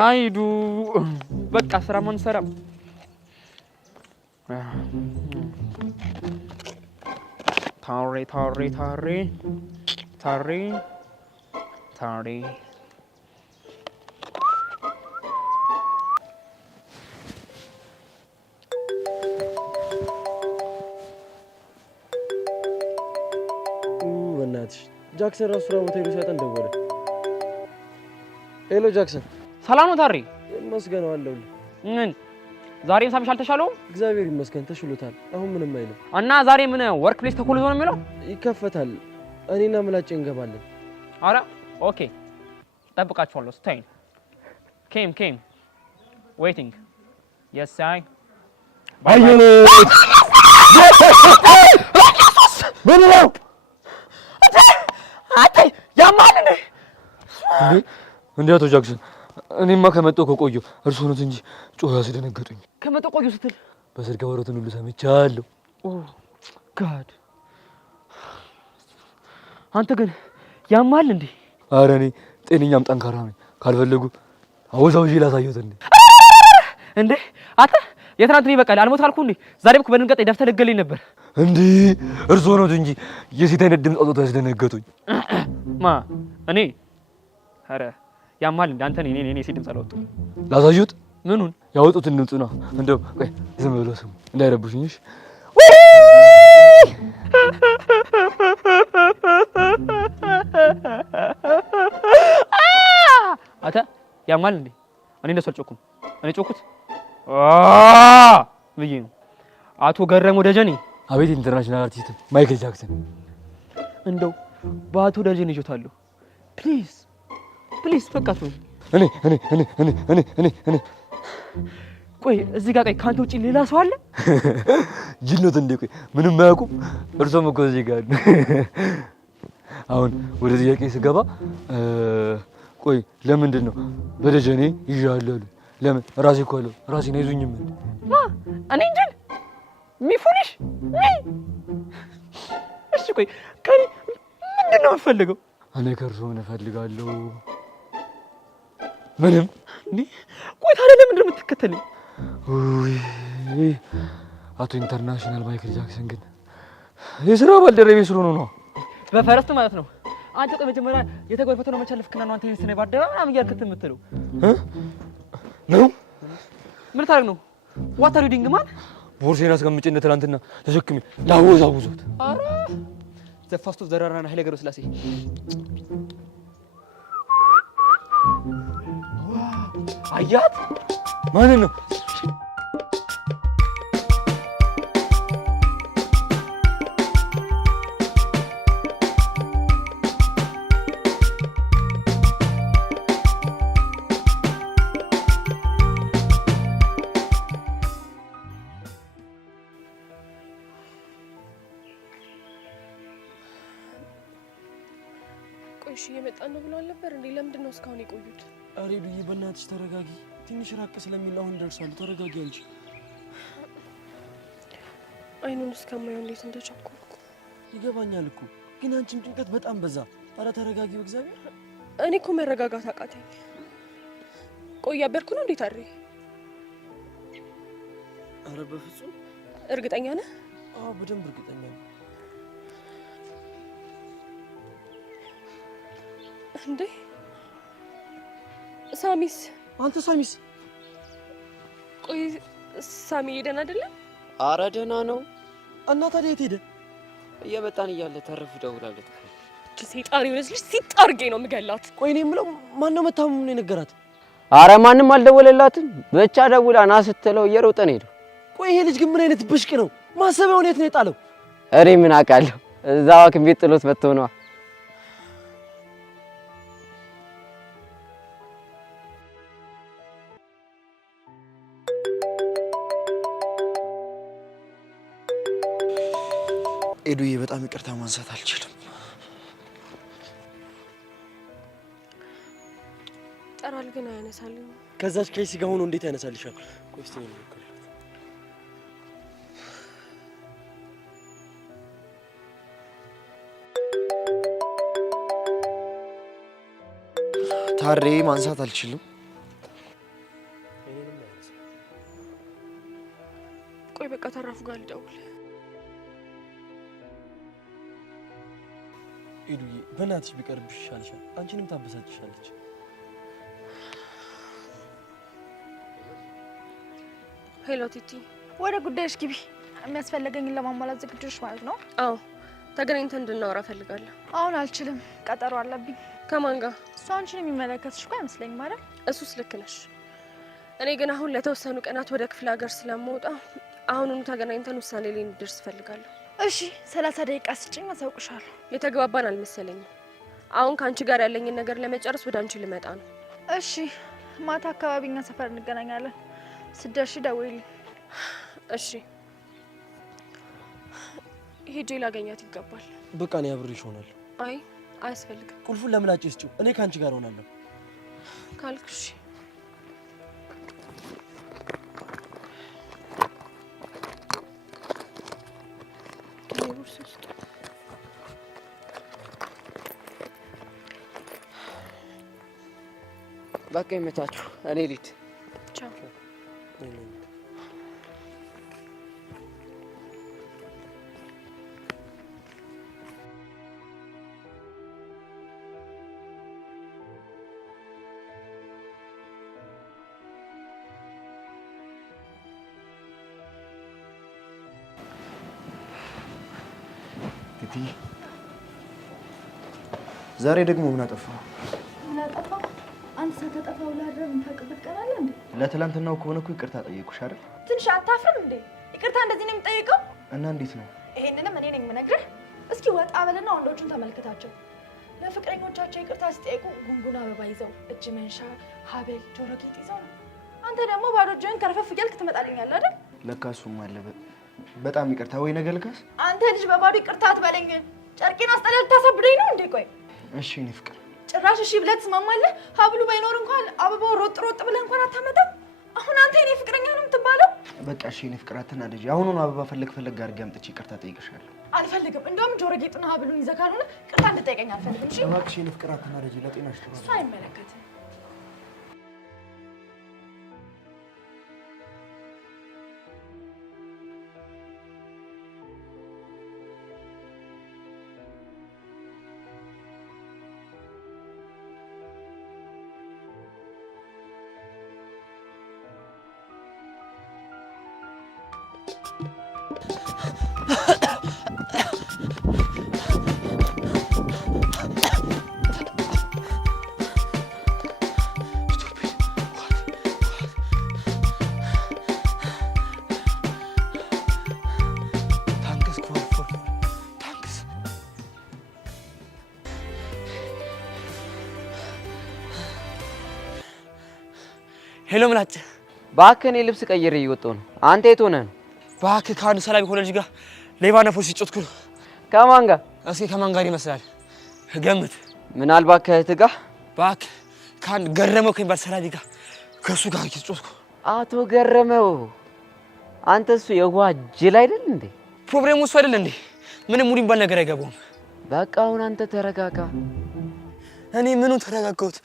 አይዱ በቃ ስራ ማን ሰራም። ታሬ ታሬ ታሬ ታሬ ታሬ በእናትሽ ጃክሰን ራሱ ስራ ቦታ ሄዶ ሲያጠን ደወለ። ሄሎ ጃክሰን። ሰላም ነው ታሬ? ይመስገን አለሁልህ። ምን ዛሬም ሳምሽ አልተሻለውም? እግዚአብሔር ይመስገን ተሽሎታል። አሁን ምንም አይልም። እና ዛሬ ምን ወርክ ፕሌስ ተኮልዞ ነው የሚለው? ይከፈታል። እኔና ምላጭ እንገባለን። አረ ኦኬ፣ ጠብቃችኋለሁ። ስታይ ኬም ዌቲንግ የስ አይ አየለ በለው አታይ ያማል እንዴ? እንዴ አቶ ጃክሰን፣ እኔማ ከመጣሁ ከቆየሁ እርሶ ነው እንጂ ጮህ ያስደነገጡኝ። ከመጣሁ ቆየሁ ስትል በስልክ ወረቱን ሁሉ ሰምቻለሁ። ኦ ጋድ፣ አንተ ግን ያማል እንዴ? ኧረ እኔ ጤነኛም ጠንካራ ነኝ። ካልፈለጉ አወዛውዤ ላሳየሁት እንዴ አንተ የትናንት ይበቃል አልሞት አልኩህ እንዴ? ዛሬም እኮ በድንገት ደፍተህ ልትገለኝ ነበር እንዴ? እርሶ ነው እንጂ የሴት አይነት ድምፅ አውጥቶ ያስደነገጡኝ። ማ እኔ? ኧረ ያማል እንዴ? አንተ እኔ ሴት ድምፅ አላወጣሁም። ላሳየሁት? ምኑን? ያወጡትን ድምፅ ነው። እንደው ቆይ ዝም ብለው ስሙ እንዳይረብሹኝ። እሺ አታ ያማል እንዴ? እኔ እንደሱ አልጮኩም። እኔ ጮኩት ብዬ ነው። አቶ ገረመው ደጀኔ። አቤት! ኢንተርናሽናል አርቲስት ማይክል ጃክሰን። እንደው በአቶ ደጀኔ ይጆታለሁ። ፕሊዝ ፈቃት ነው። እኔ ቆይ እዚህ ጋር ካንተ ውጪ ሌላ ሰው አለ? ጅኖት እንዴ? ቆይ ምንም አያውቁም። እርሶም እኮ እዚህ ጋር አሁን ወደ ጥያቄ ስገባ ቆይ ለምንድን ነው በደጀኔ ይዣለሁ? ለምን ራሴ እኮ አለው ራሴን አይዙኝም እንዴ? እኔ እንጂ ሚፉንሽ እሺ ቆይ ከኔ ምንድን ነው የምትፈልገው? እኔ ከእርሶ ምን እፈልጋለሁ? ምንም። እንዴ ቆይ ታዲያ ለምንድን ነው የምትከተለኝ? ውይ አቶ ኢንተርናሽናል ማይክል ጃክሰን ግን የሥራ ባልደረቤ ስለሆኑ ነው። በፈረስቱ ማለት ነው። አንተ ቆይ መጀመሪያ የተጎር ፈተናው መቻለፍክና ነው አንተ ይስነ ባደባ ምናምን እያልክ የምትለው ነው? ምን ታደርግ ነው? ዋት አር ዩ ዲንግ ማን? ቦርሴን አስቀምጬ እንደ ትናንትና ተሸክሜ ላወዛውዞት። ኧረ ዘፋስቶ ዘራራና ኃይለ ገብረ ስላሴ አያት ማንን ነው? እየመጣን ነው ብለው አልነበር እንዴ? ለምንድን ነው እስካሁን የቆዩት? ኧረ ሄዱዬ በእናትሽ ተረጋጊ። ትንሽ ራቅ ስለሚል አሁን ደርሳሉ። ተረጋጊ እንጂ። አይኑን እስከማየው እንዴት እንደቸኮልኩ ይገባኛል እኮ ግን አንቺም ጭንቀት በጣም በዛ። ኧረ ተረጋጊ በእግዚአብሔር። እኔ እኮ መረጋጋት አቃተኝ። ቆይ እያበርኩ ነው እንዴት? ኧረ በፍጹም። እርግጠኛ ነህ? አዎ በደንብ እርግጠኛ ነኝ። እንዴ ሳሚስ? አንተ ሳሚስ? ቆይ ሳሚ ሄደን አይደለም? አረ ደህና ነው። እና ታዲያ የት ሄደ? እየመጣን እያለ ተረፍ ደውላለት። ሴጣን የሆነች ልጅ ሲጣርጌ ነው የምገላት። ቆይ እኔ የምለው ማነው መታመሙን የነገራት? አረ ማንም አልደወለላትም። ብቻ ደውላ ና ስትለው እየሮጠን ሄዱ። ቆይ ይሄ ልጅ ግን ምን አይነት ብሽቅ ነው? ማሰቢያውን የት ነው የጣለው? እኔ ምን አውቃለሁ? እዛው ሐኪም ቤት ጥሎት መጥቶ ነው። ኤዱዬ በጣም ይቅርታ ማንሳት አልችልም። ጠራል ግን አያነሳልኝ። ከዛች ከይሲ ጋር ሆኖ እንዴት ያነሳልሻል? ቆይ እስቲ ነው ልከለት። ታሬ ማንሳት አልችልም። ቆይ በቃ ተራፉ ጋር ልደውል። ኤዱዬ በእናትሽ ቢቀርብሽ ይሻልሻል። አንቺንም ታበሳጭሻለች። ሄሎ ቲቲ። ወደ ጉዳይሽ ግቢ። የሚያስፈልገኝን ለማሟላት ዝግጁ ነሽ ማለት ነው? አዎ ተገናኝተን እንድናወራ ፈልጋለሁ። አሁን አልችልም፣ ቀጠሮ አለብኝ። ከማን ጋር? እሱ አንቺን የሚመለከትሽ እኮ አይመስለኝም አይደል? እሱስ ልክ ነሽ። እኔ ግን አሁን ለተወሰኑ ቀናት ወደ ክፍለ ሀገር ስለምወጣ አሁኑኑ ተገናኝተን ውሳኔ ላይ እንድደርስ ፈልጋለሁ። እሺ 30 ደቂቃ ስጭኝ፣ አሳውቅሻለሁ። የተግባባን አልመሰለኝም። አሁን ከአንቺ ጋር ያለኝን ነገር ለመጨረስ ወደ አንቺ ልመጣ ነው። እሺ ማታ አካባቢ እኛ ሰፈር እንገናኛለን። ስትደርሺ ደውይልኝ። እሺ ሄጄ ላገኛት ይገባል። በቃ እኔ አብሬሽ እሆናለሁ። አይ አያስፈልግም። ቁልፉን ለምን አጭስጪው? እኔ ከአንቺ ጋር እሆናለሁ ካልክሽ። በቃ ይመቻችሁ። እኔ ልሂድ። ቻው። ቲቲ ዛሬ ደግሞ ምን አጠፋው? ምን አጠፋው? አንተ ሳታጠፋው ላድረም ታውቅበት ቀናለ እንዴ? ለትላንትናው ከሆነ እኮ ይቅርታ ጠየቁሽ አይደል? ትንሽ አታፍርም እንዴ? ይቅርታ እንደዚህ ነው የሚጠይቀው? እና እንዴት ነው? ይሄንንም እኔ ነኝ የምነግርህ። እስኪ ወጣ በልና ወንዶቹን ተመልከታቸው። ለፍቅረኞቻቸው ይቅርታ ሲጠይቁ ጉንጉን አበባ ይዘው፣ እጅ መንሻ፣ ሀብል፣ ጆሮ ጌጥ ይዘው ነው። አንተ ደግሞ ባዶ እጅህን ከርፈፍ እያልክ ትመጣልኛለህ አይደል? ለካ እሱም አለ። በጣም ይቅርታ። ወይ ነገ ልካስ? አንተ ልጅ በባዶ ይቅርታ አትበለኝ። ጨርቄን አስጠለል ታሳብደኝ ነው እንዴ? ቆይ እሺ እኔ ፍቅር ጭራሽ እሺ ብለህ ትስማማለህ? ሀብሉ ባይኖር እንኳን አበባው ሮጥ ሮጥ ብለህ እንኳን አታመጣም። አሁን አንተ የኔ ፍቅረኛ ነው የምትባለው? በቃ እሺ እኔ ፍቅር አትናደጂ። አሁኑኑ አበባ ፈለግ አድርጌ አምጥቼ ይቅርታ ጠይቅሻለሁ። አልፈልግም። እንደውም ጆሮ ጌጥና ሀብሉን ይዘህ ካልሆነ ይቅርታ እንድጠይቀኝ አልፈልግም። እሺ እባክሽ እኔ ፍቅር አትናደጂ። ለጤናሽ ጥሩ እሱ አይመለከትም። ሄሎ ምላጭ፣ እባክህ እኔ ልብስ ቀይሬ እየወጣሁ ነው። አንተ የት ሆነህ ነው? እባክህ ከአንድ ሰላም የሆነ ልጅ ጋር ሌባና ፖሊስ ሲጮትኩ ነው። ከማን ጋር? እስኪ ከማን ጋር ይመስላል? ገምት። ምናልባት ከእህት ጋር እባክህ ካን ገረመው ከሚባል ሰላቢ ጋር ከሱ ጋር እየተጫወትኩ። አቶ ገረመው አንተ እሱ የዋህ ጅል አይደል እንዴ? ፕሮብሌሙ እሱ አይደል እንዴ? ምንም ሙድ የሚባል ነገር አይገባውም። በቃ አሁን አንተ ተረጋጋ። እኔ ምኑን ተረጋጋሁት?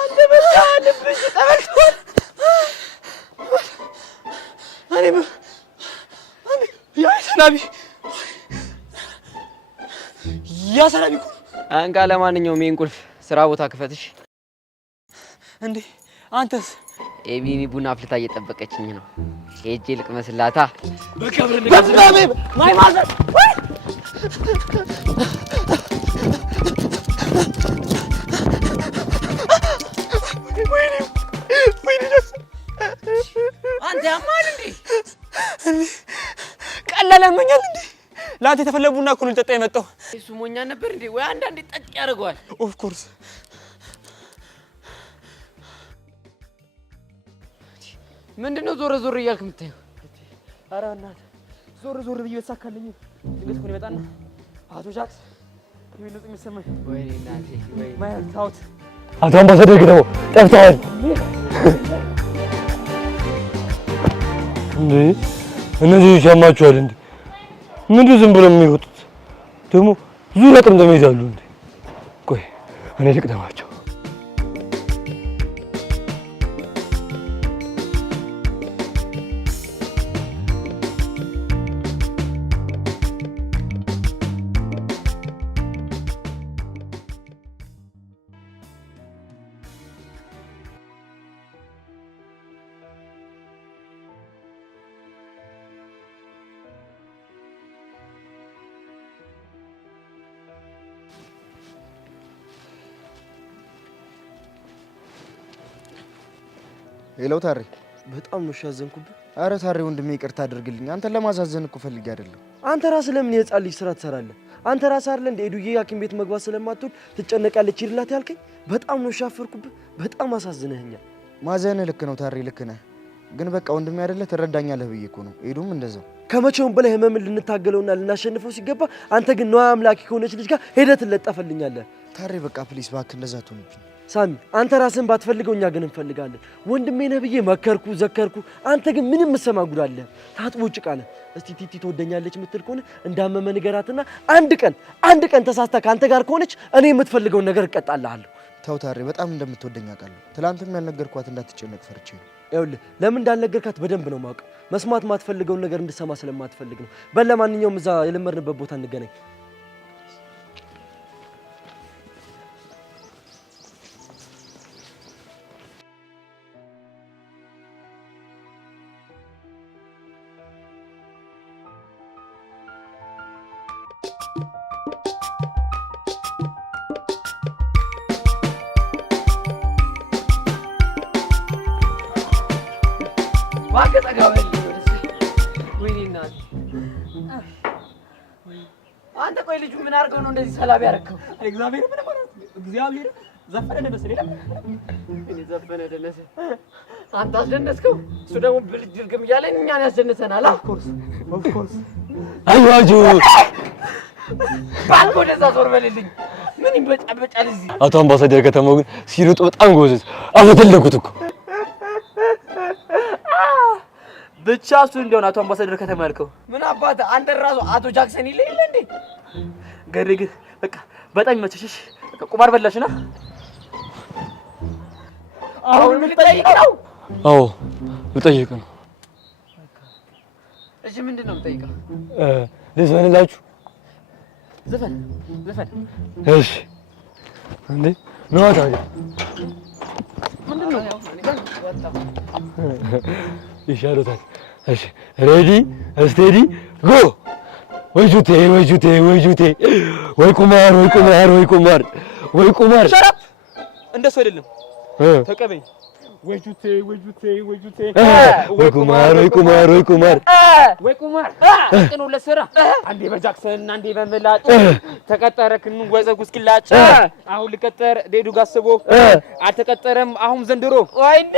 አንተ በቃ ልብሽ ተበልቷል። ያ ሰላቢ እኮ አንቃ። ለማንኛውም ይሄን ቁልፍ ስራ ቦታ ክፈትሽ። እንዴ አንተስ? ኤቢኒ ቡና አፍልታ እየጠበቀችኝ ነው። ሄጄ ልቅመስላታ። ማይ ማዘር አንተ ያማል እንዴ? ቀላል ያመኛል እንዴ? ለአንተ የተፈለገ ቡና እኮ ነው ልጠጣ የመጣው። እሱ ሞኛ ነበር እንዴ? ወይ አንዳንዴ ጠጥ ያደርገዋል። ኦፍ ኮርስ። ምንድነው ዞር ዞር እያልክ የምታየው? ኧረ እናትህ ዞር ዞር ብዬ በተሳካልኝ ድንገት እኮ ነው ይመጣና አቶ ጃክስ የሚሉት የሚሰማኝ። ወይኔ እናቴ ወይ ማየት ታውት አቶ አምባሳደር ግደው ጠፍተዋል እንዴ? እነዚህ ይሰማችኋል እንዴ? ምንድን ዝም ብለው የሚወጡት ደግሞ ዙሪያ ጥምጥም ይይዛሉ እንዴ? ቆይ እኔ ልቅደማቸው። ሄሎ ታሬ፣ በጣም ነው ያዘንኩብህ። አረ ታሬ ወንድሜ ይቅርታ አድርግልኝ። አንተን ለማሳዘን እኮ ፈልጌ አይደለም። አንተ ራስህ ለምን የህፃን ልጅ ስራ ትሰራለህ? አንተ ራስህ አይደል እንደ ኤዱዬ ሐኪም ቤት መግባት ስለማትወድ ትጨነቃለች ይልላት ያልከኝ? በጣም ነው ያፈርኩብህ። በጣም አሳዝነኸኛል። ማዘንህ ልክ ነው ታሬ፣ ልክ ነህ። ግን በቃ ወንድሜ አይደለ ትረዳኛለህ ብዬ እኮ ነው። ኤዱም እንደዛው። ከመቼውም በላይ ህመምን ልንታገለውና ልናሸንፈው ሲገባ አንተ ግን ነዋ አምላኪ ከሆነች ልጅ ጋር ሄደህ ትለጠፈልኛለህ። ታሬ በቃ ፕሊስ እባክህ እንደዛ ትሆንብኝ። ሳሚ አንተ ራስህን ባትፈልገው እኛ ግን እንፈልጋለን። ወንድሜ ነህ ብዬ መከርኩ ዘከርኩ፣ አንተ ግን ምንም መሰማ ጉዳለህ። ታጥቦ ጭቃ ነህ። እስቲ ቲቲ ትወደኛለች የምትል ከሆነ እንዳመመ ንገራትና አንድ ቀን ተሳስታ ከአንተ ጋር ከሆነች እኔ የምትፈልገውን ነገር እቀጣልሃለሁ። ተው ታሬ፣ በጣም እንደምትወደኝ አውቃለሁ። ትላንትም ያልነገርኳት እንዳትጨነቅ ፈርቼ ነው። ይኸውልህ ለምን እንዳልነገርካት በደንብ ነው የማውቀው። መስማት ማትፈልገውን ነገር እንድሰማ ስለማትፈልግ ነው። ለማንኛውም እዛ የለመድንበት ቦታ እንገናኝ። ማከታጋበል ወይኔ እናት አንተ ቆይ ልጁ ምን አድርገው ነው እንደዚህ ሰላቢ ያረከው? እግዚአብሔር ምን ማለት እግዚአብሔር ዘፈነ ደነሰ ሌላ እኔ ዘፈነ ደነሰ አንተ አስደነስከው። እሱ ደግሞ ብልጅ ድርግም እያለ እኛን ያስደንሰናል። ኦፍ ኮርስ አይዋጁ ባልኮ ደዛ ዞር በልልኝ። ምን ይበጫበጫል እዚህ? አቶ አምባሳደር ከተማው ግን ሲሩጥ በጣም ጎበዝ። አፈተለኩት እኮ ብቻ እሱ እንደሆነ አቶ አምባሳደር ከተማ ያልከው ምን አባተ አንተ ራሱ አቶ ጃክሰን ይለኝ እንዴ? ገርግ በቃ በጣም ይመችሽ። ቁማር በላሽና አሁን ምን ልጠይቅ ነው? አዎ ልጠይቅ ነው። እሺ ምንድን ነው የምጠይቀው? ልዘፍንላችሁ? ዘፈን እሺ እንዴ ነው ታዲያ ምንድን ነው ይሻሎታል። እሺ ሬዲ ስቴዲ ጎ። ወይጁቴ ወይ ቁማር ሸራፕ እንደሱ አይደለም። ተቀበይ። ወይጁቴ ወይ ቁማር ጥኑ ለስራ አንዴ በጃክሰን አንዴ በመላጭ ተቀጠረክን ወዘጉ እስኪላጭ አሁን ልቀጠር ዴዱ ጋስቦ አልተቀጠረም አሁን ዘንድሮ ወይኔ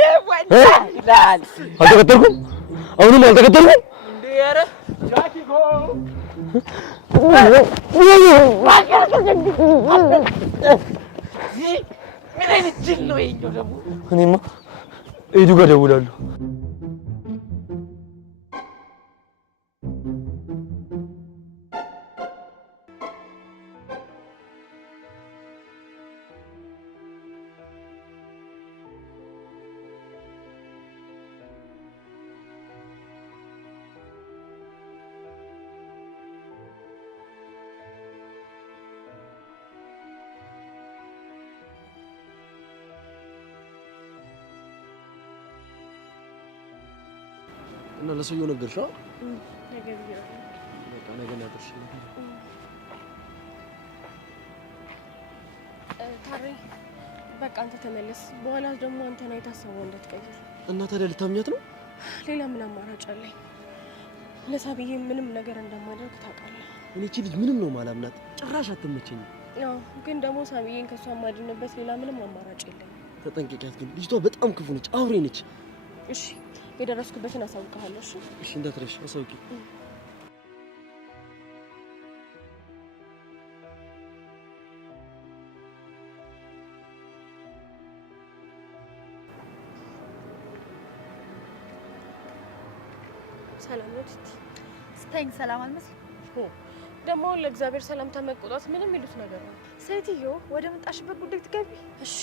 ይላል። አልተቀጠርኩም። አሁንም አልተቀጠርኩም። ኧረ ጃኪ ጎ ምን አይነት ጅል ነው ይሄኛው ደግሞ? እኔማ ኤዱ ጋር እደውላለሁ። እና ለሰውየው ነገርሽው? ነገር ይላል በቃ ነገር ነገርሽ። ታሪ በቃ አንተ ተመለስ። በኋላ ደግሞ አንተ ነው የታሰበው እንዳትቀይር። እና ታዲያ ልታምኛት ነው? ሌላ ምን አማራጭ አለኝ? ለሳብዬ ምንም ነገር እንደማደርግ ታውቃለህ። እኔ እቺ ልጅ ምንም ነው ማላምናት፣ ጭራሽ አትመቸኝም። ያው ግን ደግሞ ሳብዬን ከሷ ማድንበት ሌላ ምንም አማራጭ የለኝም። ተጠንቀቂያት ግን ልጅቷ በጣም ክፉ ነች፣ አውሬ ነች። እሺ የደረስኩበትን አሳውቅሃለሁ። እሺ እሺ እንዳትረሽ አሳውቂ። ሰላም ነው ቲቲ? ስታይኝ ሰላም አልመስል ደግሞ ለእግዚአብሔር ሰላምታ መቆጣት ምንም የሚሉት ነገር ነው። ሴትዮ ወደ መጣሽበት ጉዳይ ትገቢ። እሺ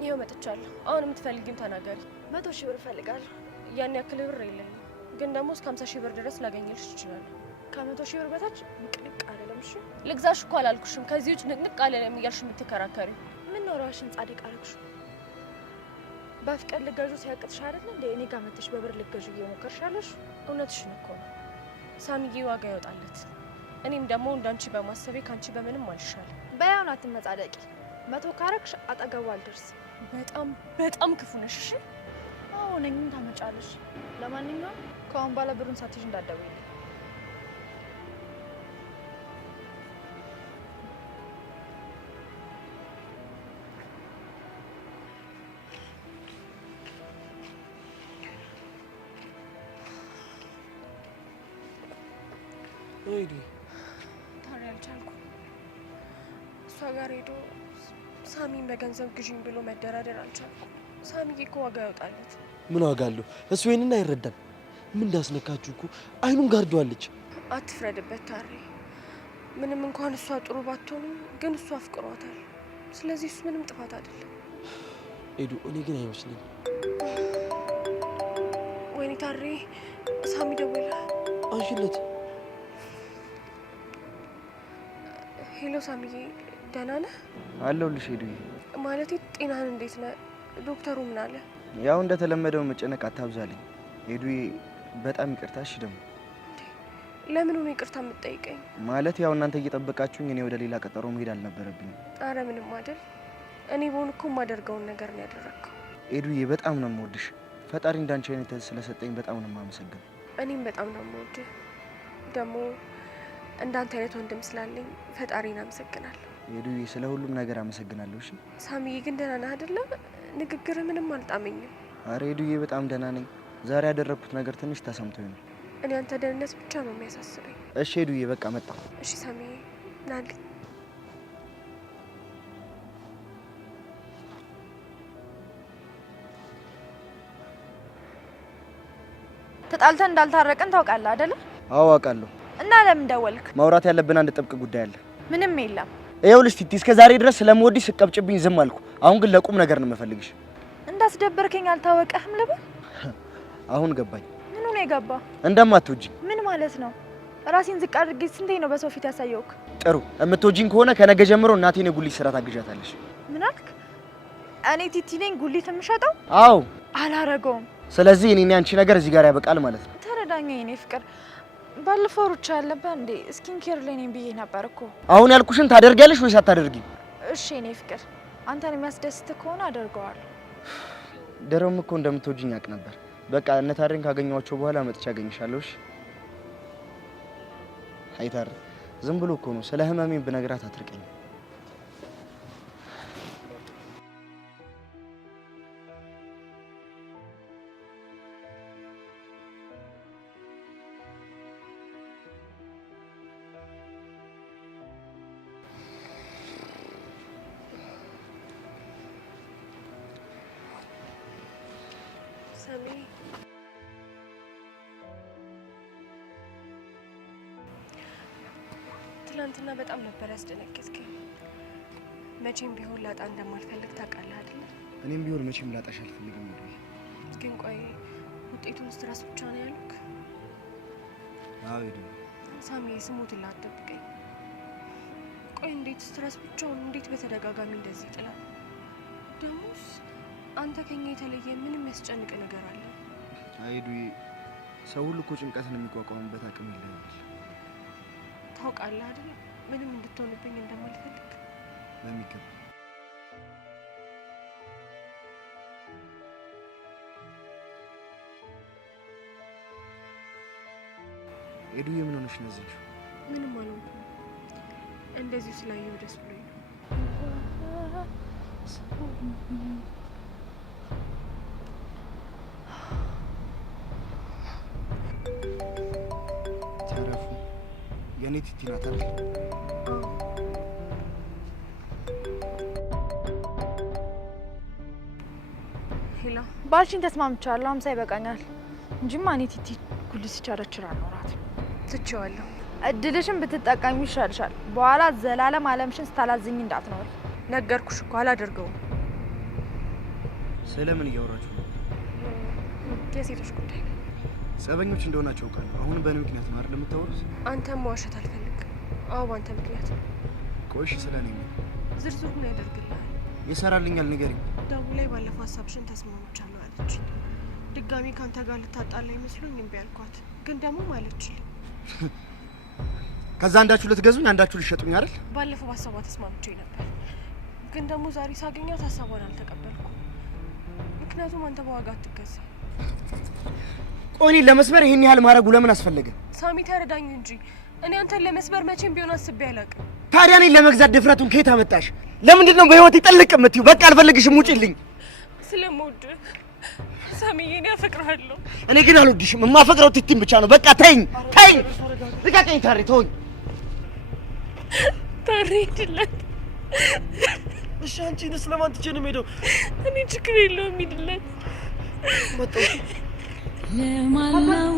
ይኸው መጥቻለሁ። አሁን የምትፈልጊውን ተናገሪ። 100 ሺህ ብር እፈልጋለሁ። ያን ያክል ብር የለኝም፣ ግን ደግሞ እስከ 50 ሺህ ብር ድረስ ላገኝልሽ እችላለሁ። ከ100 ሺህ ብር በታች ንቅንቅ አልልም። እሺ ልግዛሽ እኮ አላልኩሽም። ከዚህ ውጭ ንቅንቅ አልልም እያልሽ የምትከራከሪ ምን ኖሯሽን ጻድቅ አደረግሽ? በፍቅር ልገዡ ሲያቅትሽ አይደል እንዴ እኔ ጋር መጥተሽ በብር ልገዡ እየሞከርሻለሽ? እውነትሽን እኮ ነው። ሳሚዬ ዋጋ ይወጣለት። እኔም ደግሞ እንዳንቺ በማሰቤ ካንቺ በምንም አልሻለም። በያውን አትመጻደቂ። 100 ካረግሽ አጠገቡ አልደርስም። በጣም ክፉ ነሽ። እሺ አዎ ነኝ። ምን ታመጫለሽ? ለማንኛውም ከአሁን በኋላ ብሩን ሳትይዥ እንዳትደውይልኝ። ወይኔ ታዲያ አልቻልኩም። እሷ ጋር ሄዶ ሳሚን በገንዘብ ግዢኝ ብሎ መደራደር አልቻልኩም። ሳሚዬ እኮ ዋጋ ያወጣለት። ምን ዋጋ አለው? እሱ ይሄንን አይረዳም። ምን እንዳስነካችሁ እኮ አይኑን ጋርዷለች። አትፍረድበት ታሪ። ምንም እንኳን እሷ ጥሩ ባትሆንም ግን እሱ አፍቅሯታል። ስለዚህ እሱ ምንም ጥፋት አይደለም። ኤዱ እኔ ግን አይመስልኝም። ወይኔ ታሪ፣ ሳሚ ደወለ። አንሺለት። ሄሎ ሳሚዬ፣ ደህና ነህ? አለሁልሽ ሄዱዬ። ማለቴ ጤናህን እንዴት ነህ? ዶክተሩ ምን አለ? ያው እንደተለመደው መጨነቅ አታብዛልኝ ሄዱዬ። በጣም ይቅርታ። እሺ ደግሞ ለምን ነው ይቅርታ የምትጠይቀኝ? ማለት ያው እናንተ እየጠበቃችሁኝ እኔ ወደ ሌላ ቀጠሮ መሄድ አልነበረብኝም። አረ ምንም አይደል። እኔ በሆን እኮ የማደርገውን ነገር ነው ያደረግከው። ሄዱዬ በጣም ነው የምወድሽ። ፈጣሪ እንዳንቺ አይነት ስለሰጠኝ በጣም ነው የማመሰግነው። እኔም በጣም ነው የምወድህ። ደግሞ እንዳንተ አይነት ወንድም ስላለኝ ፈጣሪን አመሰግናለሁ። ሄዱዬ ስለ ሁሉም ነገር አመሰግናለሁ። እሺ ሳሚዬ ግን ደህና ነህ አይደለ? ንግግር ምንም አልጣመኝም። አረ ሄዱዬ በጣም ደህና ነኝ። ዛሬ ያደረኩት ነገር ትንሽ ተሰምቶኝ ነው። እኔ አንተ ደህንነት ብቻ ነው የሚያሳስበኝ። እሺ ሄዱዬ በቃ መጣ። እሺ ሳሚዬ ናልኝ። ተጣልተን እንዳልታረቅን ታውቃለህ አይደለ? አዎ አውቃለሁ። እና ለምን ደወልክ? ማውራት ያለብን አንድ ጥብቅ ጉዳይ አለ። ምንም የለም። ይኸውልሽ ቲቲ እስከ ዛሬ ድረስ ስለምወድሽ ስቀብጭብኝ ዝም አልኩ። አሁን ግን ለቁም ነገር ነው የምፈልግሽ። እንዳስደበርከኝ አልታወቀህም ልበል? አሁን ገባኝ። ምኑ ነው የገባ? እንደማትወጂኝ። ምን ማለት ነው? ራሴን ዝቅ አድርጌ ስንቴ ነው በሰው ፊት ያሳየውክ? ጥሩ የምትወጂኝ ከሆነ ከነገ ጀምሮ እናቴን የጉሊት ስራ ታግዣታለሽ። ምን አልክ? እኔ ቲቲ ነኝ ጉሊት የምሸጠው? አዎ። አላረገውም። ስለዚህ እኔና አንቺ ነገር እዚህ ጋር ያበቃል ማለት ነው። ተረዳኝ የኔ ፍቅር። ባለፈው ሩቻ ያለበት እንዴ ስኪን ኬር ላይ ነኝ ብዬ ነበር እኮ። አሁን ያልኩሽን ታደርጊያለሽ ወይስ አታደርጊም? እሺ የኔ ፍቅር፣ አንተን የሚያስደስት ከሆነ አደርገዋለሁ። ድሮም እኮ እንደምትወጂኝ ያውቅ ነበር። በቃ እነ ታሬን ካገኘኋቸው በኋላ መጥቻ አገኝሻለሁ። እሺ አይታር ዝም ብሎ እኮ ነው። ስለ ህመሜን ብነግራት አትርቀኝ። ትናንትና በጣም ነበር ያስደነገጥከኝ። መቼም ቢሆን ላጣ እንደማልፈልግ ታውቃለህ አይደል? እኔም ቢሆን መቼም ላጣሽ አልፈልግም ሄዱ። ግን ቆይ ውጤቱን ስትራስ ብቻ ነው ያሉክ? አዎ ሄዱ። ሳሚ ስሞትልህ አትጠብቀኝ። ቆይ እንዴት ስትራስ ብቻውን እንዴት በተደጋጋሚ እንደዚህ ይጥላል? ደሞስ አንተ ከኛ የተለየ ምንም ያስጨንቅ ነገር አለ? ሄዱ ሰው ሁሉ እኮ ጭንቀትን የሚቋቋምበት አቅም የለውም። ታውቃለህ አይደል? ምንም እንድትሆንብኝ እንደማልፈልግ በሚገባ ሄዱ። የምን ሆነሽ ነው እዚህ? ምንም አልሆንኩም። እንደዚሁ ስላየው ደስ ብሎኝ ነው። ተረፉ የኔ ቲቲ ናት አይደል? ሄላ ባልሽኝ ተስማምቻለሁ። 50 ይበቃኛል እንጂማ እኔ ቲቲ ጉልስ ቸረችራ አልኖራት። ትቼዋለሁ። እድልሽን ብትጠቀሚ ይሻልሻል። በኋላ ዘላለም አለምሽን ስታላዝኝ እንዳትኖር። ነገርኩሽ እኮ አላደርገውም። ስለምን እያወራችሁ ነው? የሴቶች ጉዳይ። ጸበኞች እንደሆናቸው አውቃለሁ። አሁን በእኔ ምክንያት ነው አይደል የምታወሩት? አንተም መዋሸት አልፈልግም። አዎ በአንተ ምክንያት። ቆይሽ ስለኔ ነው ዝርዝሩን ያደርግልሃል። ይሰራልኛል። ንገሪኝ። ደቡ ላይ ባለፈው ሀሳብሽን ተስማምቻለሁ አለች። ድጋሚ ካንተ ጋር ልታጣላ ይመስሉኝ እምቢ አልኳት። ግን ደግሞ ማለችልኝ። ከዛ አንዳችሁ ልትገዙኝ አንዳችሁ ልትሸጡኝ አይደል? ባለፈው በሀሳቧ ተስማምቼ ነበር። ግን ደግሞ ዛሬ ሳገኛት ሀሳቧን አልተቀበልኩም። ምክንያቱም አንተ በዋጋ አትገዛ። ቆይ ለመስበር ይሄን ያህል ማድረጉ ለምን አስፈለገ? ሳሚ ተረዳኝ እንጂ እኔ አንተን ለመስበር መቼም ቢሆን አስቤ አላውቅም። ታዲያ እኔን ለመግዛት ድፍረቱን ከየት አመጣሽ? ለምንድን ነው በህይወት ይጠልቅ የምትይው? በቃ አልፈልግሽም፣ ውጪልኝ። ስለምወድህ ሳሚዬ፣ እኔ አፈቅርሃለሁ። እኔ ግን አልወድሽም። የማፈቅረው ቲቲን ብቻ ነው። በቃ ተይኝ፣ ተይኝ፣ ልቀቀኝ። ታሪ ተወኝ። ታሪ ሂድለት። እሺ አንቺንስ ለማን ትቼ ነው የምሄደው? እኔ ችግር የለውም ሂድለት። መጣሁ።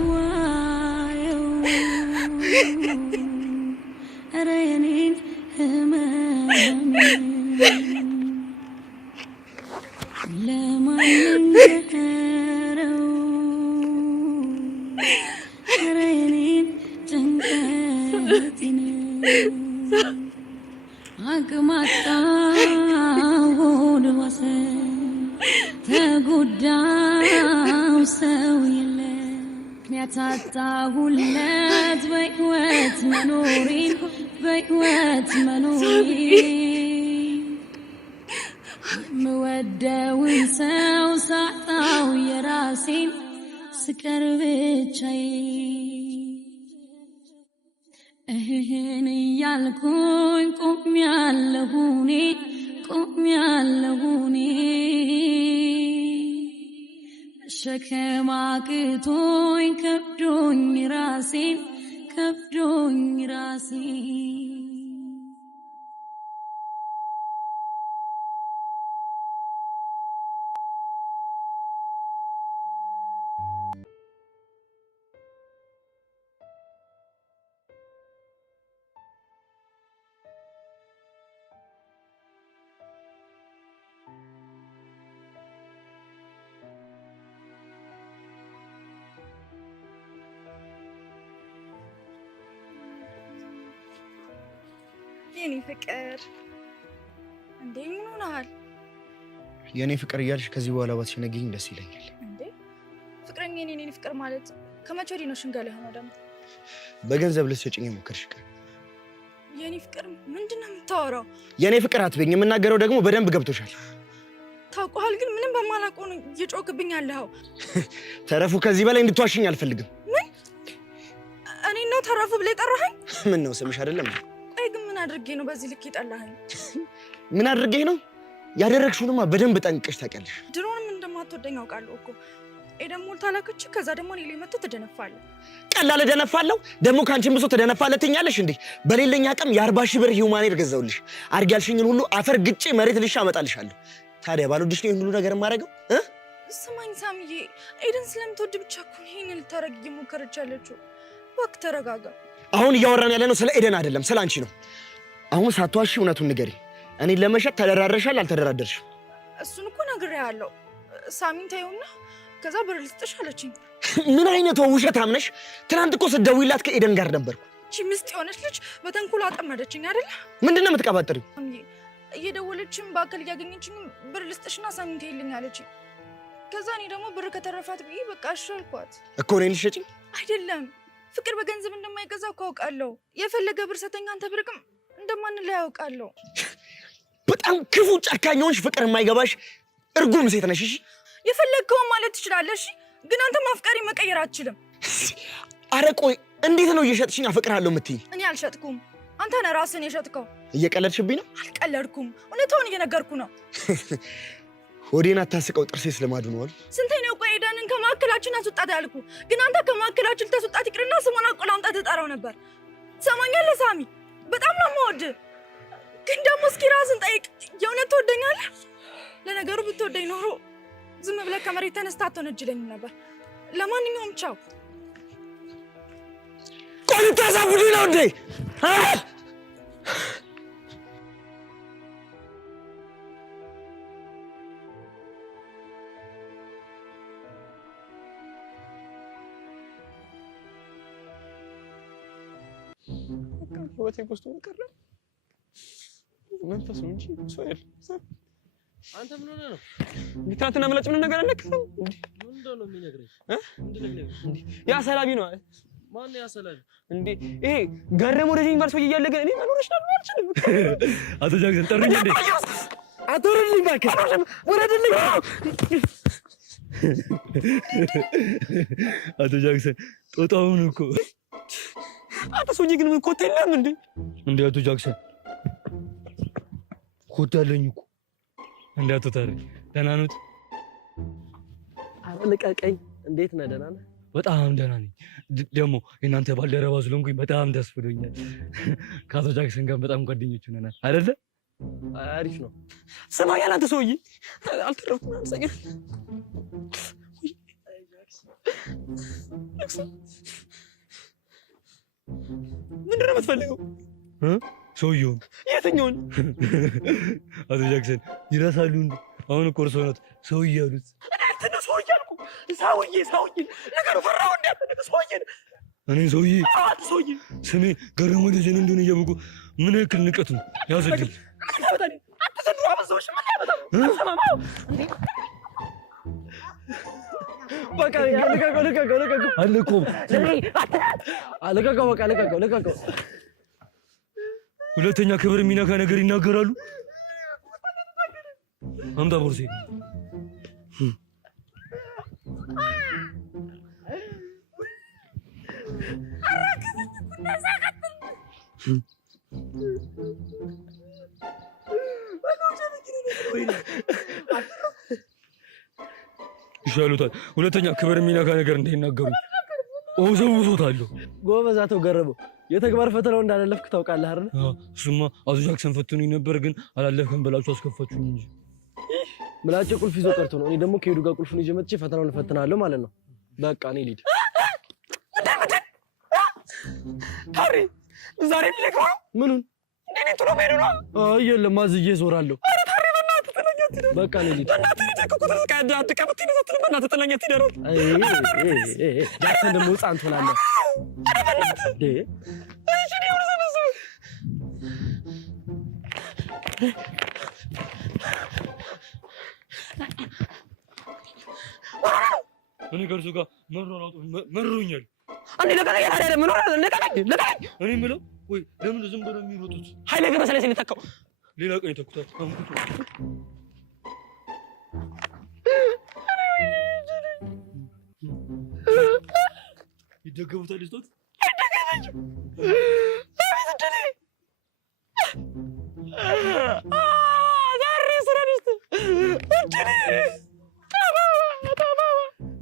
ለማላዋየው ኧረ የኔን ህመም ለማንነገረው ኧረ የኔን ጭንቀቴን አቅማጣሁ ድዋሰ ተጎዳው ሰው የለ ምክንያት አጣሁለት በሕይወት መኖሬን ምወደውን ሰው ሳጣው የራሴን ስቀር ብቻዬን እህን እያልኩኝ ቆሜያለሁ እኔ ሸክም አቅቶኝ ከብዶኝ ራሴን የኔ ፍቅር እንዴ ምን ሆነሃል? የኔ ፍቅር እያልሽ ከዚህ በኋላ ባትሸነግኝ ደስ ይለኛል። እንዴ ፍቅረኛ የኔ ፍቅር ማለት ከመቼ ወዲህ ነው ሽንገላ የሆነው? ደግሞ በገንዘብ ልትሰጪኝ የሞከርሽ ቀን የኔ ፍቅር ምንድነው የምታወራው? የኔ ፍቅር አትበኝ። የምናገረው ደግሞ በደንብ ገብቶሻል። ታውቀዋል፣ ግን ምንም በማላውቀው ነው እየጮክብኝ ያለኸው። ተረፉ፣ ከዚህ በላይ እንድትዋሽኝ አልፈልግም። ምን? እኔ ነው ተረፉ ብለህ የጠራኸኝ? ምን ነው ስምሽ አይደለም? አይ ግን ምን አድርጌ ነው በዚህ ልክ የጠላኸኝ? ምን አድርጌ ነው? ያደረግሽውንማ በደንብ ጠንቅቀሽ ታውቂያለሽ። ድሮንም እንደማትወደኝ አውቃለሁ እኮ። ደግሞ ታላከች፣ ከዛ ደግሞ እኔ ላይ መጥተህ ትደነፋለህ። ቀላል እደነፋለሁ? ደግሞ ከአንቺም ብሶ ትደነፋለህ ትኛለሽ እንዴ? በሌለኝ አቅም የ40 ሺህ ብር ሂውማኔር ገዛውልሽ። አድርጊ ያልሽኝን ሁሉ አፈር ግጬ መሬት ልሻ አመጣልሻለሁ። ታዲያ ባልወድሽ ነው ይሄን ሁሉ ነገር የማደርገው? ስማኝ ሳምዬ፣ ኤደን ስለምትወድ ብቻ እኮ ይሄን ልታረግ እየሞከረች ያለችው። እባክህ ተረጋጋ። አሁን እያወራን ያለ ነው ስለ ኤደን አይደለም፣ ስለ አንቺ ነው። አሁን ሳትዋሺ እውነቱን ንገሪ። እኔን ለመሸጥ ተደራረሻል አልተደራደርሽም? እሱን እኮ ነግሬሃለሁ። ሳሚን ተይውና ከዛ ብር ልስጥሽ አለችኝ። ምን አይነት ውሸት አምነሽ? ትናንት እኮ ስትደውይላት ከኤደን ጋር ነበርኩ። እቺ ምስጥ የሆነች ልጅ በተንኮል አጠመደችኝ አይደለ? ምንድን ነው የምትቀባጥሪው? እየደወለችም በአካል እያገኘችኝ ብር ልስጥሽና ሳሚን ተይልኝ አለችኝ። ከዛ እኔ ደግሞ ብር ከተረፋት ብዬ በቃ እሺ አልኳት። እኮ እኔን ልትሸጪኝ? አይደለም ፍቅር በገንዘብ እንደማይገዛ እኮ አውቃለሁ። የፈለገ ብር ሰተኛ አንተ ብርቅም እንደማንለያ ያውቃለሁ። በጣም ክፉ ጨካኝ ሆንሽ። ፍቅር የማይገባሽ እርጉም ሴት ነሽ። እሺ የፈለግከውን ማለት ትችላለሽ፣ ግን አንተ ማፍቀሪ መቀየር አትችልም። አረ ቆይ እንዴት ነው እየሸጥሽኝ አፈቅርሃለሁ የምትይኝ? እኔ አልሸጥኩም፣ አንተ ነህ ራስህን የሸጥከው። እየቀለድሽብኝ ነው? አልቀለድኩም፣ እውነታውን እየነገርኩ ነው። ሆዴን አታስቀው፣ ጥርሴ ስለማዱ ነው አሉ። ስንቴ ነው ቆይ ኤደንን ከማዕከላችን አስወጣት ያልኩ? ግን አንተ ከማዕከላችን ልታስወጣት ይቅርና ስሟን አቆላምጣ ትጠራው ነበር። ትሰማኛለህ ሳሚ? በጣም ነው የምወድህ፣ ግን ደግሞ እስኪ ራስን ጠይቅ፣ የእውነት ትወደኛለህ? ለነገሩ ብትወደኝ ኖሮ ዝም ብለህ ከመሬት ተነስታ አትወነጅለኝም ነበር። ለማንኛውም ቻው። ቆይ ልታሳብዱኝ ነው እንዴ? ህይወቴ ውስጥ ቀረ መንፈስ ነው እንጂ ሰው የለም። አንተ ምን ሆነህ ነው? ትናንትና ምላጭ ምን ነገር አለከም? ምንድን ነው የሚነግረኝ? ያ ሰላቢ ነው። ማን ያ ሰላቢ? እንዴ ይሄ ገረመው ወደ ዩኒቨርሲቲ ሰውዬ እያለ ግን እኔ መኖርሽ ነው አልችልም። አቶ ጃክሰን ጠሩኝ እንዴ? አትወረድልኝ እባክህ፣ ወረድልኝ። አቶ ጃክሰን ጦጣውን እኮ አንተ ሰውዬ ግን ምን ኮት የለም እንዴ? እንዴ አቶ ጃክሰን ኮት አለኝ እኮ። እንዴ አቶ ታሪ ደህና ነዎት? ኧረ ልቀቀኝ። እንዴት ነህ? ደህና ነህ? በጣም ደህና ነኝ። ደግሞ እናንተ ባልደረባ ስለሆንኩኝ በጣም ደስ ብሎኛል። ከአቶ ጃክሰን ጋር በጣም ጓደኞች ሆነናል አይደለ? አሪፍ ነው። ስማ ያላንተ ሰውዬ አልተረፍኩም። አንሰኛ ምንድን ነው የምትፈልገው? ሰውዬውን። የትኛውን? አቶ ጃክሰን ይረሳሉ እንዴ? አሁን እኮ እርስዎ ነዎት ሰውዬ ያሉት። አንተ ሰውዬ አልኩ። ሰውዬ ነገሩ ፈራው እንዴ? አንተ ሰውዬ እኔ ሰውዬ? አንተ ሰውዬ ስሜ ገረመው ደጀን እንደሆነ እያወቁ ምን ያክል ንቀት ነው ያዘልኝ። አንተ ዘንድሮ አበዛዎች ምን ያመጣው? ሰማማው በቃ ልቀቀው። አልነኩም። ልቀቀው፣ በቃ ልቀቀው። ሁለተኛ ክብር የሚነካ ነገር ይናገራሉ። አምጣ ቦርሴ። ይሻሉታል። ሁለተኛ ክብር የሚነካ ነገር እንዳይናገሩ እወዘውዞታለሁ። ጎበዝ አቶ ገረመው፣ የተግባር ፈተናው እንዳላለፍክ ታውቃለህ አይደል? እሱማ አቶ ጃክሰን ፈትኑኝ ነበር፣ ግን አላለፍክም ብላችሁ አስከፋችሁኝ እንጂ። ምላጭ ቁልፍ ይዞ ቀርቶ ነው። እኔ ደግሞ ከሄዱ ጋር ቁልፉን ይዤ መጥቼ ፈተናውን እፈትናለሁ ማለት ነው። በቃ እኔ ልሂድ። ታሪ ዛሬ ልክ ነው። ምኑን? እኔ ጥሎ ሄዱ ነው። አይ የለም፣ አዝዬ ዞራለሁ። ኧረ ታሪ በእናትህ ጥለኝ አትሂድ። በቃ እኔ ልሂድ። በእናትህ ልጅ እኮ ተስቃዳ አትቀበጥ ይነሳት። በእናትህ ጥለኝ አትሂድ። አይ ጃክሰን ደግሞ ህፃን ትሆናለህ። ኧረ በእናትህ እንዴ! እሺ ነው ሰበሰ እኔ ከእርሱ ጋር መሮኛል። አንዴ ለቀቀኝ። ታዲያ ምን ሆነ? ለቀቀኝ። እኔ የምለው ወይ ለምን ዝም ብለው የሚሮጡት? ኃይሌ ገብረስላሴን የተካው ሌላ ቀን ይተኩታል። ይደገሙታል። ስቶት አይደገመችም። አቤት እድሌ! ዛሬ ስረንስት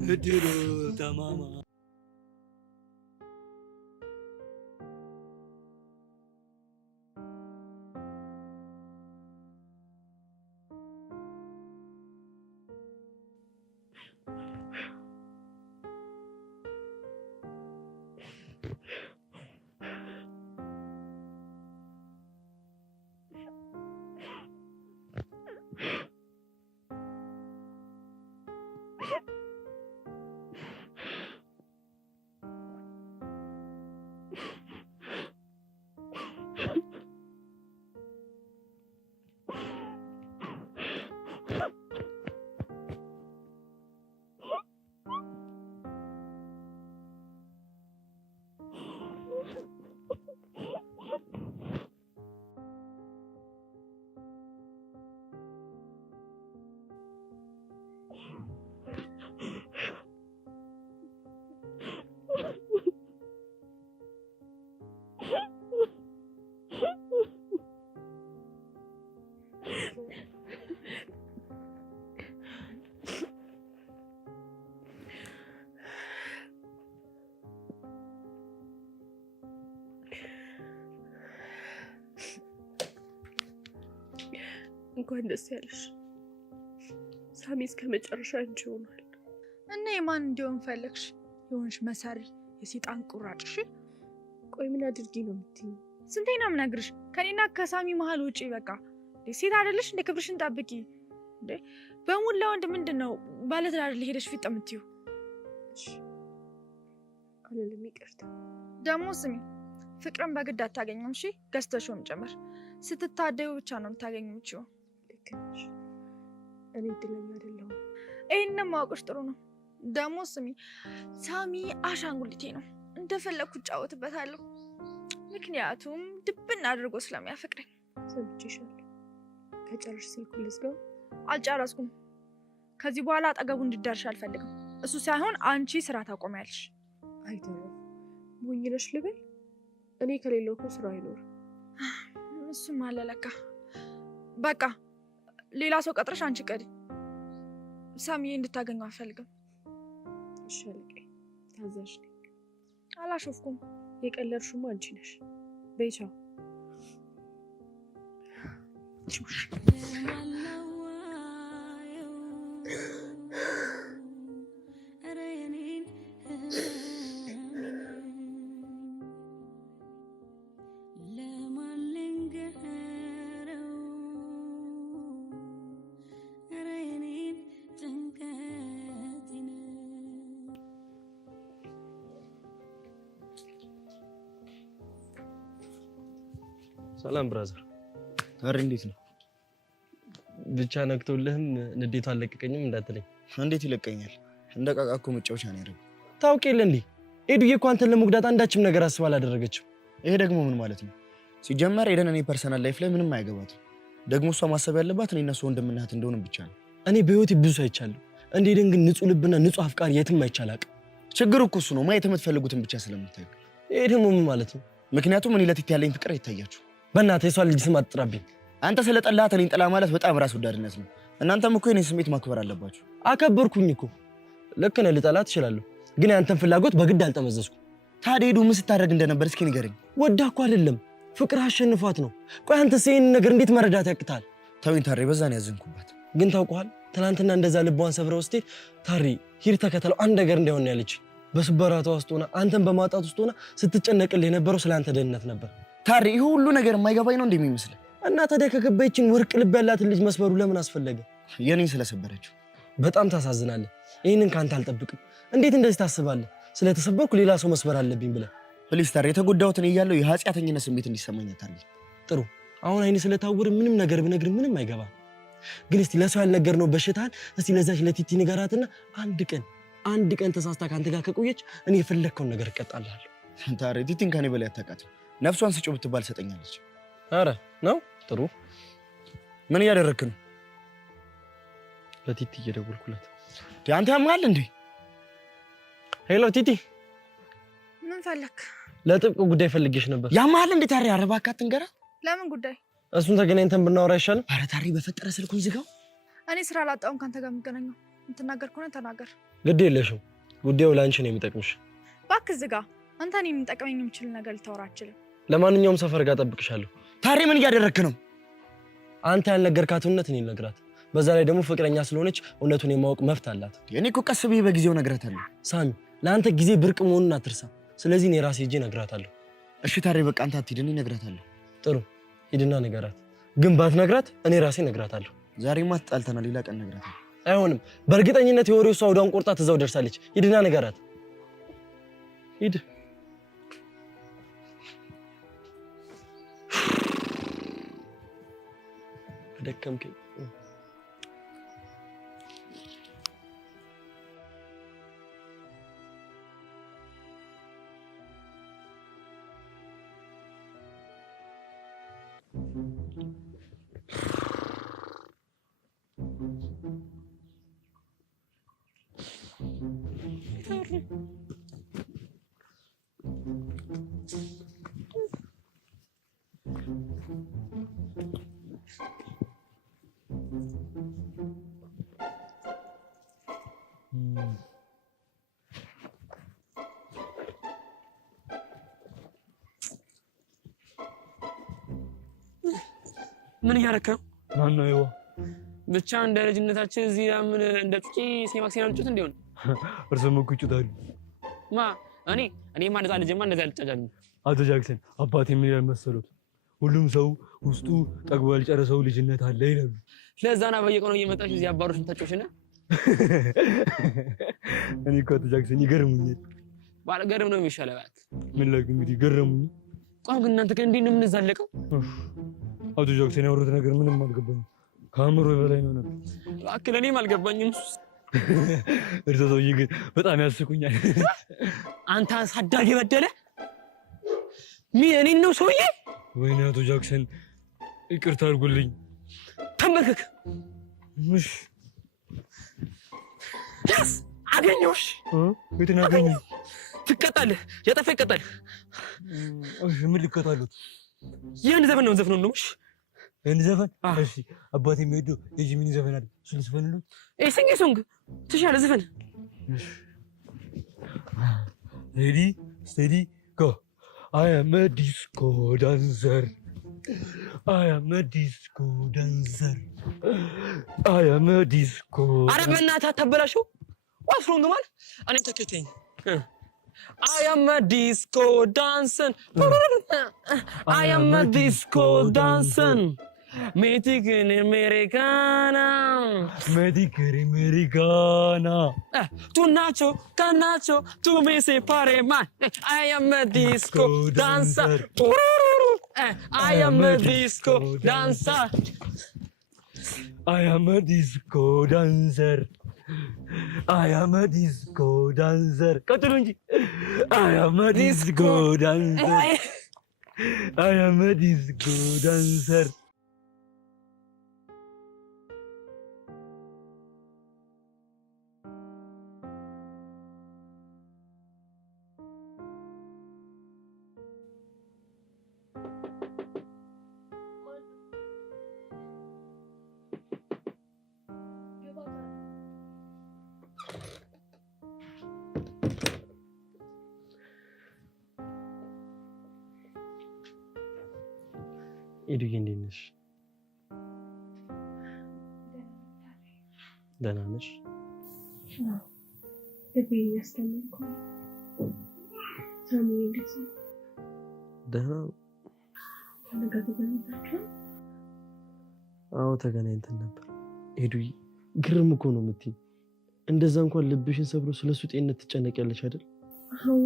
እድሉ ተማማ እንኳን ደስ ያለሽ ሳሚ። እስከ መጨረሻ አንቺ ሆኗል። እና የማን እንዲሆን ፈለግሽ? የሆንሽ መሳሪ የሰይጣን ቁራጭሽ። ቆይ ምን አድርጊ ነው የምትይኝ? ስንቴ ነው የምነግርሽ? ከኔና ከሳሚ መሀል ውጪ። በቃ ሴት አይደለሽ እንደ ክብርሽን ጠብቂ እንዴ። በሙላ ወንድ ምንድነው ባለትዳር ሄደሽ ፊት የምትይው? እሺ አለልም፣ ይቅርታ። ደግሞ ስሚ፣ ፍቅርን በግድ አታገኙም። እሺ ገዝተሽውም ጭምር ስትታደዩ ብቻ ነው የምታገኙው። ልክ ነሽ። እኔ እድለኛ አይደለሁም። ይሄንን ማወቅሽ ጥሩ ነው። ደግሞ ስሚ፣ ሳሚ አሻንጉሊቴ ነው፣ እንደፈለኩ እጫወትበታለሁ። ምክንያቱም ድብን አድርጎ ስለሚያፈቅረኝ። ሰምቼሻለሁ። ከጨረሽ ስልኩን ልዝጋው። አልጨረስኩም። ከዚህ በኋላ አጠገቡ እንድደርሽ አልፈልግም። እሱ ሳይሆን አንቺ ስራ ታቆሚያለሽ። አይተረፍ ሞኝ ነሽ ልበል? እኔ ከሌለው እኮ ስራ አይኖርም። እሱም አለ ለካ። በቃ ሌላ ሰው ቀጥረሽ አንቺ ቀሪ። ሳሚዬ እንድታገኘው አልፈልግም። እሺ አለቄ፣ ታዛዥ ነኝ። አላሾፍኩም። የቀለድሽማ አንቺ ነሽ። በይ ቻው። ሰላም ብራዘር። ታሪ እንዴት ነው? ብቻ ነክቶልህም ንዴቱ አልለቀቀኝም እንዳትለኝ። እንዴት ይለቀኛል? እንደ ቃቃ እኮ መጫወቻ ነው ያደረገው። ታውቅ የለ እንዴ ኤዱዬ እኮ አንተን ለመጉዳት አንዳችም ነገር አስባ አላደረገችም። ይሄ ደግሞ ምን ማለት ነው? ሲጀመር ኤደን እኔ ፐርሰናል ላይፍ ላይ ምንም አያገባትም። ደግሞ እሷ ማሰብ ያለባት እኔ እና እሷ ወንድምና እህት እንደሆነ ብቻ ነው። እኔ በህይወቴ ብዙ አይቻለሁ። እንደ ኤደን ግን ንጹህ ልብና ንጹህ አፍቃሪ የትም አይቻላቅ። ችግሩ እኮ እሱ ነው፣ ማየት የምትፈልጉትን ብቻ ስለምታዩ። ይሄ ደግሞ ምን ማለት ነው? ምክንያቱም እኔ ለቲት ያለኝ ፍቅር አይታያችሁ። በእናትህ የሷን ልጅ ስም አትጥራብኝ። አንተ ስለጠላሃት እኔን ጥላ ማለት በጣም ራስ ወዳድነት ነው። እናንተም እኮ የኔን ስሜት ማክበር አለባችሁ። አከበርኩኝ እኮ። ልክ ነህ፣ ልጠላት እችላለሁ፣ ግን ያንተን ፍላጎት በግድ አልጠመዘዝኩም። ታዲያ ሄዱ ምን ስታደርግ እንደነበር እስኪ ንገረኝ። ወዳ እኮ አይደለም ፍቅር አሸንፏት ነው። ቆይ አንተስ ይሄን ነገር እንዴት መረዳት ያቅታል? ተወኝ ታሪ፣ በዛ ነው ያዘንኩባት። ግን ታውቀዋል፣ ትናንትና እንደዛ ልቧን ሰብረው ስትሄድ ታሪ ሂድ ተከተለው አንድ ነገር እንዳይሆን ያለች። በስበራቷ ውስጥ ሆና አንተን በማጣት ውስጥ ሆና ስትጨነቅልህ የነበረው ስለአንተ ደህንነት ነበር። ታሪ ይሄ ሁሉ ነገር የማይገባኝ ነው እንደሚመስል። እና ታዲያ ከገባይችን ወርቅ ልብ ያላትን ልጅ መስበሩ ለምን አስፈለገ? የኔን ስለሰበረችው። በጣም ታሳዝናለህ። ይሄንን ካንተ አልጠብቅም። እንዴት እንደዚህ ታስባለህ? ስለተሰበርኩ ሌላ ሰው መስበር አለብኝ ብለህ። ፕሊስ ታሪ፣ የተጎዳሁት እኔ እያለሁ የኃጢአተኝነት ስሜት እንዲሰማኝ አታርጊ። ጥሩ፣ አሁን አይኔ ስለታወረ ምንም ነገር ብነግር ምንም አይገባም። ግን እስቲ ለሰው ያልነገርነው በሽታን እስቲ ለዛች ለቲቲ ንገራትና አንድ ቀን ተሳስታ ካንተ ጋር ከቆየች እኔ የፈለግከውን ነገር እቀጣልሃለሁ። ታሪ፣ ቲቲን ከኔ በላይ አታውቃትም። ነፍሷን ስጪው ብትባል ሰጠኛለች። አረ ነው። ጥሩ፣ ምን እያደረክ ነው? ለቲቲ እየደወልኩላት። አንተ ያምሃል እንዴ? ሄሎ ቲቲ፣ ምን ፈለክ? ለጥብቅ ጉዳይ ፈልጌሽ ነበር። ያምሃል እንዴ? ታሪ፣ ኧረ እባክህ አትንገራ። ለምን ጉዳይ? እሱን ተገናኝተን ብናወራ አይሻልም? ኧረ ታሪ፣ በፈጠረ ስልኩን ዝጋው። እኔ ስራ ላጣውን ካንተ ጋር የምገናኘው። የምትናገር ከሆነ ተናገር። ግድ የለሽም፣ ጉዳዩ ለአንቺ ነው የሚጠቅምሽ። እባክህ ዝጋ። አንተ እኔ የሚጠቅመኝ የምችል ነገር ልታወራ አትችልም። ለማንኛውም ሰፈር ጋር ጠብቅሻለሁ። ታሪ፣ ምን እያደረክ ነው? አንተ ያልነገርካት እውነት እኔ እነግራት። በዛ ላይ ደግሞ ፍቅረኛ ስለሆነች እውነቱን የማወቅ መብት አላት። እኔ እኮ ቀስ ብዬ በጊዜው እነግራታለሁ። ሳሚ፣ ለአንተ ጊዜ ብርቅ መሆኑን አትርሳ። ስለዚህ እኔ ራሴ ሄጄ እነግራታለሁ። እሺ ታሪ፣ በቃ አንተ አትሂድ፣ እኔ እነግራታለሁ። ጥሩ፣ ሂድና ንገራት። ግን ባትነግራት እኔ ራሴ እነግራታለሁ። ዛሬማ ተጣልተናል፣ ሌላ ቀን እነግራታለሁ። አይሆንም። በእርግጠኝነት የወሬው እሷ ወዲያውን ቆርጣ ትዛው ደርሳለች። ሂድና ንገራት። ሂድ። ደከምከኝ። ምን እያደረክ ነው? ማነው ይዋ? ብቻ እንደ ልጅነታችን እዚህ ምን እንደ ጩጪ ሲማክሲና እንጩት እንደሆነ እርሱም እኮ ይጩታሉ። እኔማ እንደዛ ልጅማ እንደዛ አልጫጫልም። አቶ ጃክሰን አባቴ ምን ይላል መሰሎት? ሁሉም ሰው ውስጡ ጠግቦ ያልጨረሰው ልጅነት አለ ይላሉ። ለዛና በየቀኑ እየመጣሽ እዚህ አባሮሽ ተጫውሽና እኔ እኮ አቶ ጃክሰን ይገርሙኛል። ባልገርም ነው የሚሻለው። ምን ላድርግ እንግዲህ ገረሙኝ። ቆይ ግን እናንተ እንዴት ነው የምንዛለቀው? አቶ ጃክሰን ያወሩት ነገር ምንም አልገባኝም። ከአእምሮ በላይ ነው ነበር። እባክህ እኔም አልገባኝም። እርሶ ሰውዬ ግን በጣም ያስቁኛል። አንተ አሳዳጊ በደለ እኔን ነው ሰውዬ? ወይኔ አቶ ጃክሰን ይቅርታ አድርጉልኝ። ተንበርክክ። እሺ ያስ አገኘሁሽ። የትን አገኘኝ? ትቀጣለህ። ያጠፋ ይቀጣል። እሺ ምን ልቀጣሉት? ያን ዘፈን ነው ዘፈን ነው። እሺ ያን ዘፈን? እሺ አባቴ የሚወደው የጂሚኒ ዘፈን አለ። እሱን ዘፈንልኝ። ሲንግ ሶንግ ትሻለ ዘፈን። እሺ ready steady go. I am a disco dancer. I am a disco dancer. I am a disco. አረ በእናትህ አታበላሽው። what's wrong ማለት እኔ ተከተኝ። I am a disco dancer. I am a disco dancer. Mexican Americana. Mexican Americana. Tu nacho, canacho, tu me separe man. I am a disco dancer. I am a disco dancer. I am a disco dancer. I am a disco dancer. ቀጥሉ እንጂ I am a disco dancer. I am a disco dancer. ኤዱዬ እንዴት ነሽ? ደህና ነሽ? ደህና። አዎ ተገናኝተን ነበር። ኤዱዬ ግርም እኮ ነው የምትይኝ። እንደዛ እንኳን ልብሽን ሰብሮ ስለሱ ጤንነት ትጨነቂያለሽ አይደል? አዎ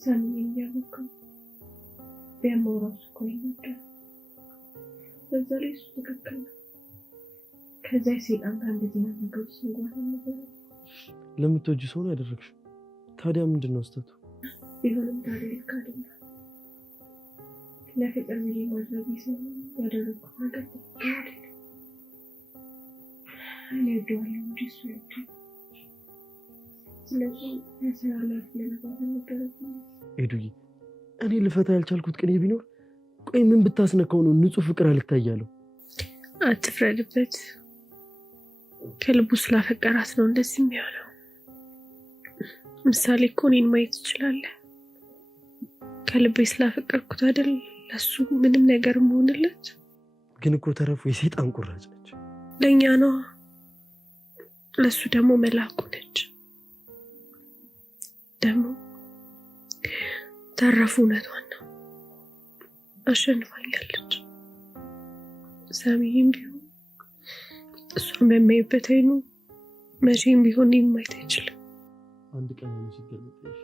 ሳሚን ያወቀ በመራስ ኮይነዳ በዛ ላይ እሱ ትክክል ነው። ከዛ ሲጣን እንደዚህ ነገር ሲጓዝ ነበር። ለምትወጂ ሰው ነው ያደረግሽው። ታዲያ ምንድነው ስተቱ? ቢሆንም ታዲያ ካደለ ለፍቅር ብዬ ማድረግ ይሰማ ያደረኩት ነገር ትክክል አይደለም። እኔ ደዋለሁ እንጂ እሱ ያለው ስለዚህ ያሰራላፍ ለነገር ኤዱዬ እኔ ልፈታ ያልቻልኩት ቅኔ ቢኖር ቆይ ምን ብታስነካው ነው ንጹህ ፍቅር አልታያለው? አትፍረድበት። ከልቡ ስላፈቀራት ነው እንደዚህ የሚሆነው። ምሳሌ እኮ እኔን ማየት ትችላለህ። ከልቤ ስላፈቀርኩት አይደል ለሱ ምንም ነገር መሆንለት። ግን እኮ ተረፉ የሰይጣን ቁራጭ ነች። ለኛ ነው፣ ለሱ ደግሞ መላኩ ነች። ደግሞ ተረፉ እውነቷን ነው፣ አሸንፋኛለች። ሳሚዬም ቢሆን እሷን በማይበት አይኑ መቼም ቢሆን ማየት አይችልም። አንድ ቀን ነው ሲገለጥሽ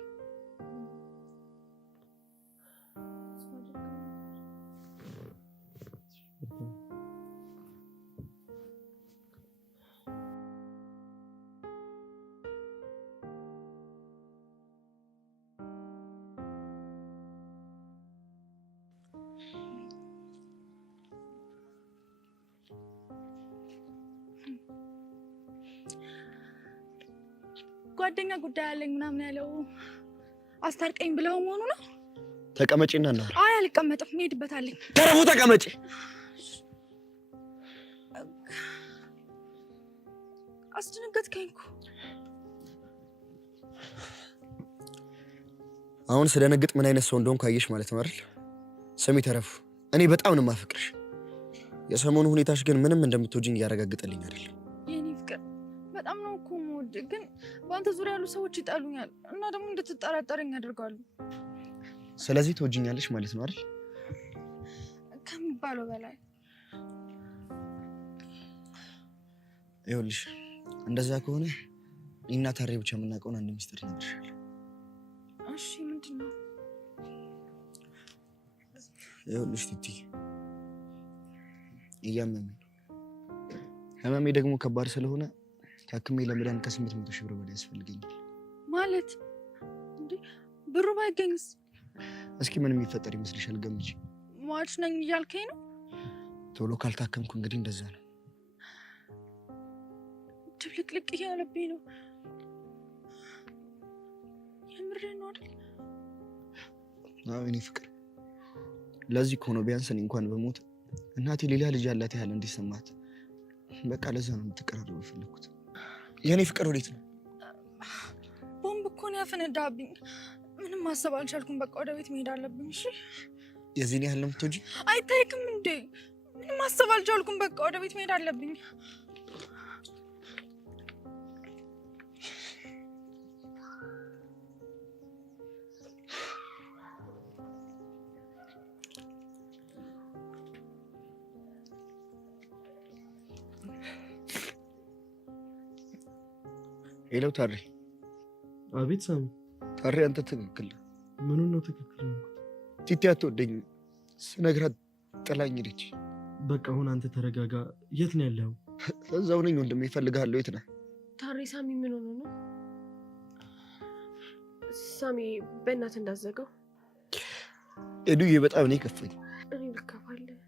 ጓደኛ ጉዳይ አለኝ ምናምን ያለው አስታርቀኝ ብለው መሆኑ ነው። ተቀመጪና እናወራ። አይ አልቀመጥም፣ እሄድበታለሁ። ተረፉ ተቀመጪ። አስደነገጥከኝ እኮ። አሁን ስደነግጥ ምን አይነት ሰው እንደሆንኩ አየሽ ማለት ነው አይደል? ስሚ ተረፉ፣ እኔ በጣም ነው የማፈቅርሽ። የሰሞኑ ሁኔታሽ ግን ምንም እንደምትወጂኝ እያረጋግጠልኝ አይደለም። የኔ ፍቅር በጣም ነው እኮ የምወድህ፣ ግን በአንተ ዙሪያ ያሉ ሰዎች ይጠሉኛል እና ደግሞ እንድትጠራጠረኝ ያደርጋሉ። ስለዚህ ትወጂኛለሽ ማለት ነው አይደል? ከሚባለው በላይ። ይኸውልሽ እንደዛ ከሆነ እኔና ታሬ ብቻ የምናውቀውን አንድ ሚስጥር ልነግርሻለሁ። እሺ ምንድን ነው? ይኸውልሽ ቲቲ እያመመኝ ነው። ህመሜ ደግሞ ከባድ ስለሆነ ታክሜ ለመዳን ከ800 ሺህ ብር በላይ ያስፈልገኛል። ማለት እንዴ? ብሩ ባይገኝስ? እስኪ ምን የሚፈጠር ይመስልሻል? ገምጪ። ሟች ነኝ እያልከኝ ነው? ቶሎ ካልታከምኩ እንግዲህ እንደዛ ነው። ድብልቅልቅ እያለብኝ ነው። የምሬን ነው አይደል? አዎ የኔ ፍቅር፣ ለዚህ ከሆነ ቢያንስ እኔ እንኳን በሞት እናቴ ሌላ ልጅ ያላት ያህል እንዲሰማት በቃ ለዛ ነው የምትቀራረበው የፈለኩት። የኔ ፍቅር ወዴት ነው? ቦምብ እኮ ነው ያፈነዳብኝ። ምንም ማሰብ አልቻልኩም። በቃ ወደ ቤት መሄድ አለብኝ። እሺ የዚህን ያህል ነው የምትወጂኝ? አይታይክም እንዴ? ምንም ማሰብ አልቻልኩም። በቃ ወደ ቤት መሄድ አለብኝ። ሄሎ ታሬ። አቤት ሳሚ። ታሬ አንተ ትክክል። ምኑን ነው ትክክል? ቲቲ አትወደኝም ስነግራት ጥላኝ ሄደች። በቃ አሁን አንተ ተረጋጋ። የት ነው ያለው? እዛው ነኝ ወንድሜ፣ እፈልግሃለሁ። የት ነህ? ታሬ ሳሚ ምን ሆኖ ነው? ሳሚ በእናትህ እንዳዘጋው። ኤዱዬ በጣም ነው የከፋኝ። እኔ ልከፋለህ?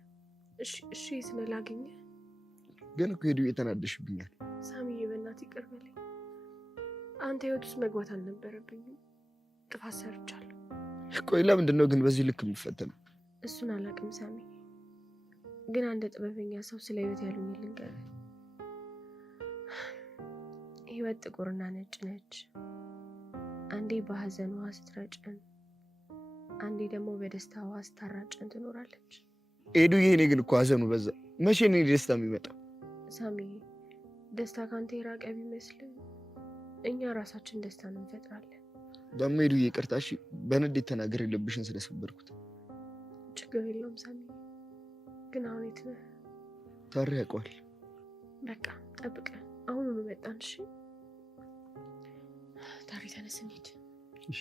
እሺ የት ነህ ላገኘህ? ግን እኮ ኤዱዬ ተናደሽብኛል። ሳሚ በእናትህ ይቅር በለኝ። አንተ ህይወት ውስጥ መግባት አልነበረብኝም። ጥፋት ሰርቻለሁ። ቆይ ለምንድን ነው ግን በዚህ ልክ የምፈተነው? እሱን አላውቅም ሳሚ፣ ግን አንድ ጥበበኛ ሰው ስለ ህይወት ያሉኝ ልንገርህ። ህይወት ጥቁርና ነጭ ነች። አንዴ በሀዘን ውሃ ስትረጭን፣ አንዴ ደግሞ በደስታ ውሃ ስታራጭን ትኖራለች። ኤዱዬ እኔ ግን እኮ ሀዘኑ በዛ። መቼ ነው ደስታ የሚመጣው? ሳሚ ደስታ ካንተ የራቀ ቢመስልም እኛ ራሳችን ደስታን እንፈጥራለን። ደግሞ ኤዱዬ ይቅርታ እሺ፣ በንዴት ተናገር የለብሽን ስለሰበርኩት። ችግር የለውም ሳሚ። ግን አሁን የት ነህ? ታሬ ያውቀዋል። በቃ ጠብቀን አሁኑኑ መጣን። እሺ ታሬ ተነስ እንሂድ። እሺ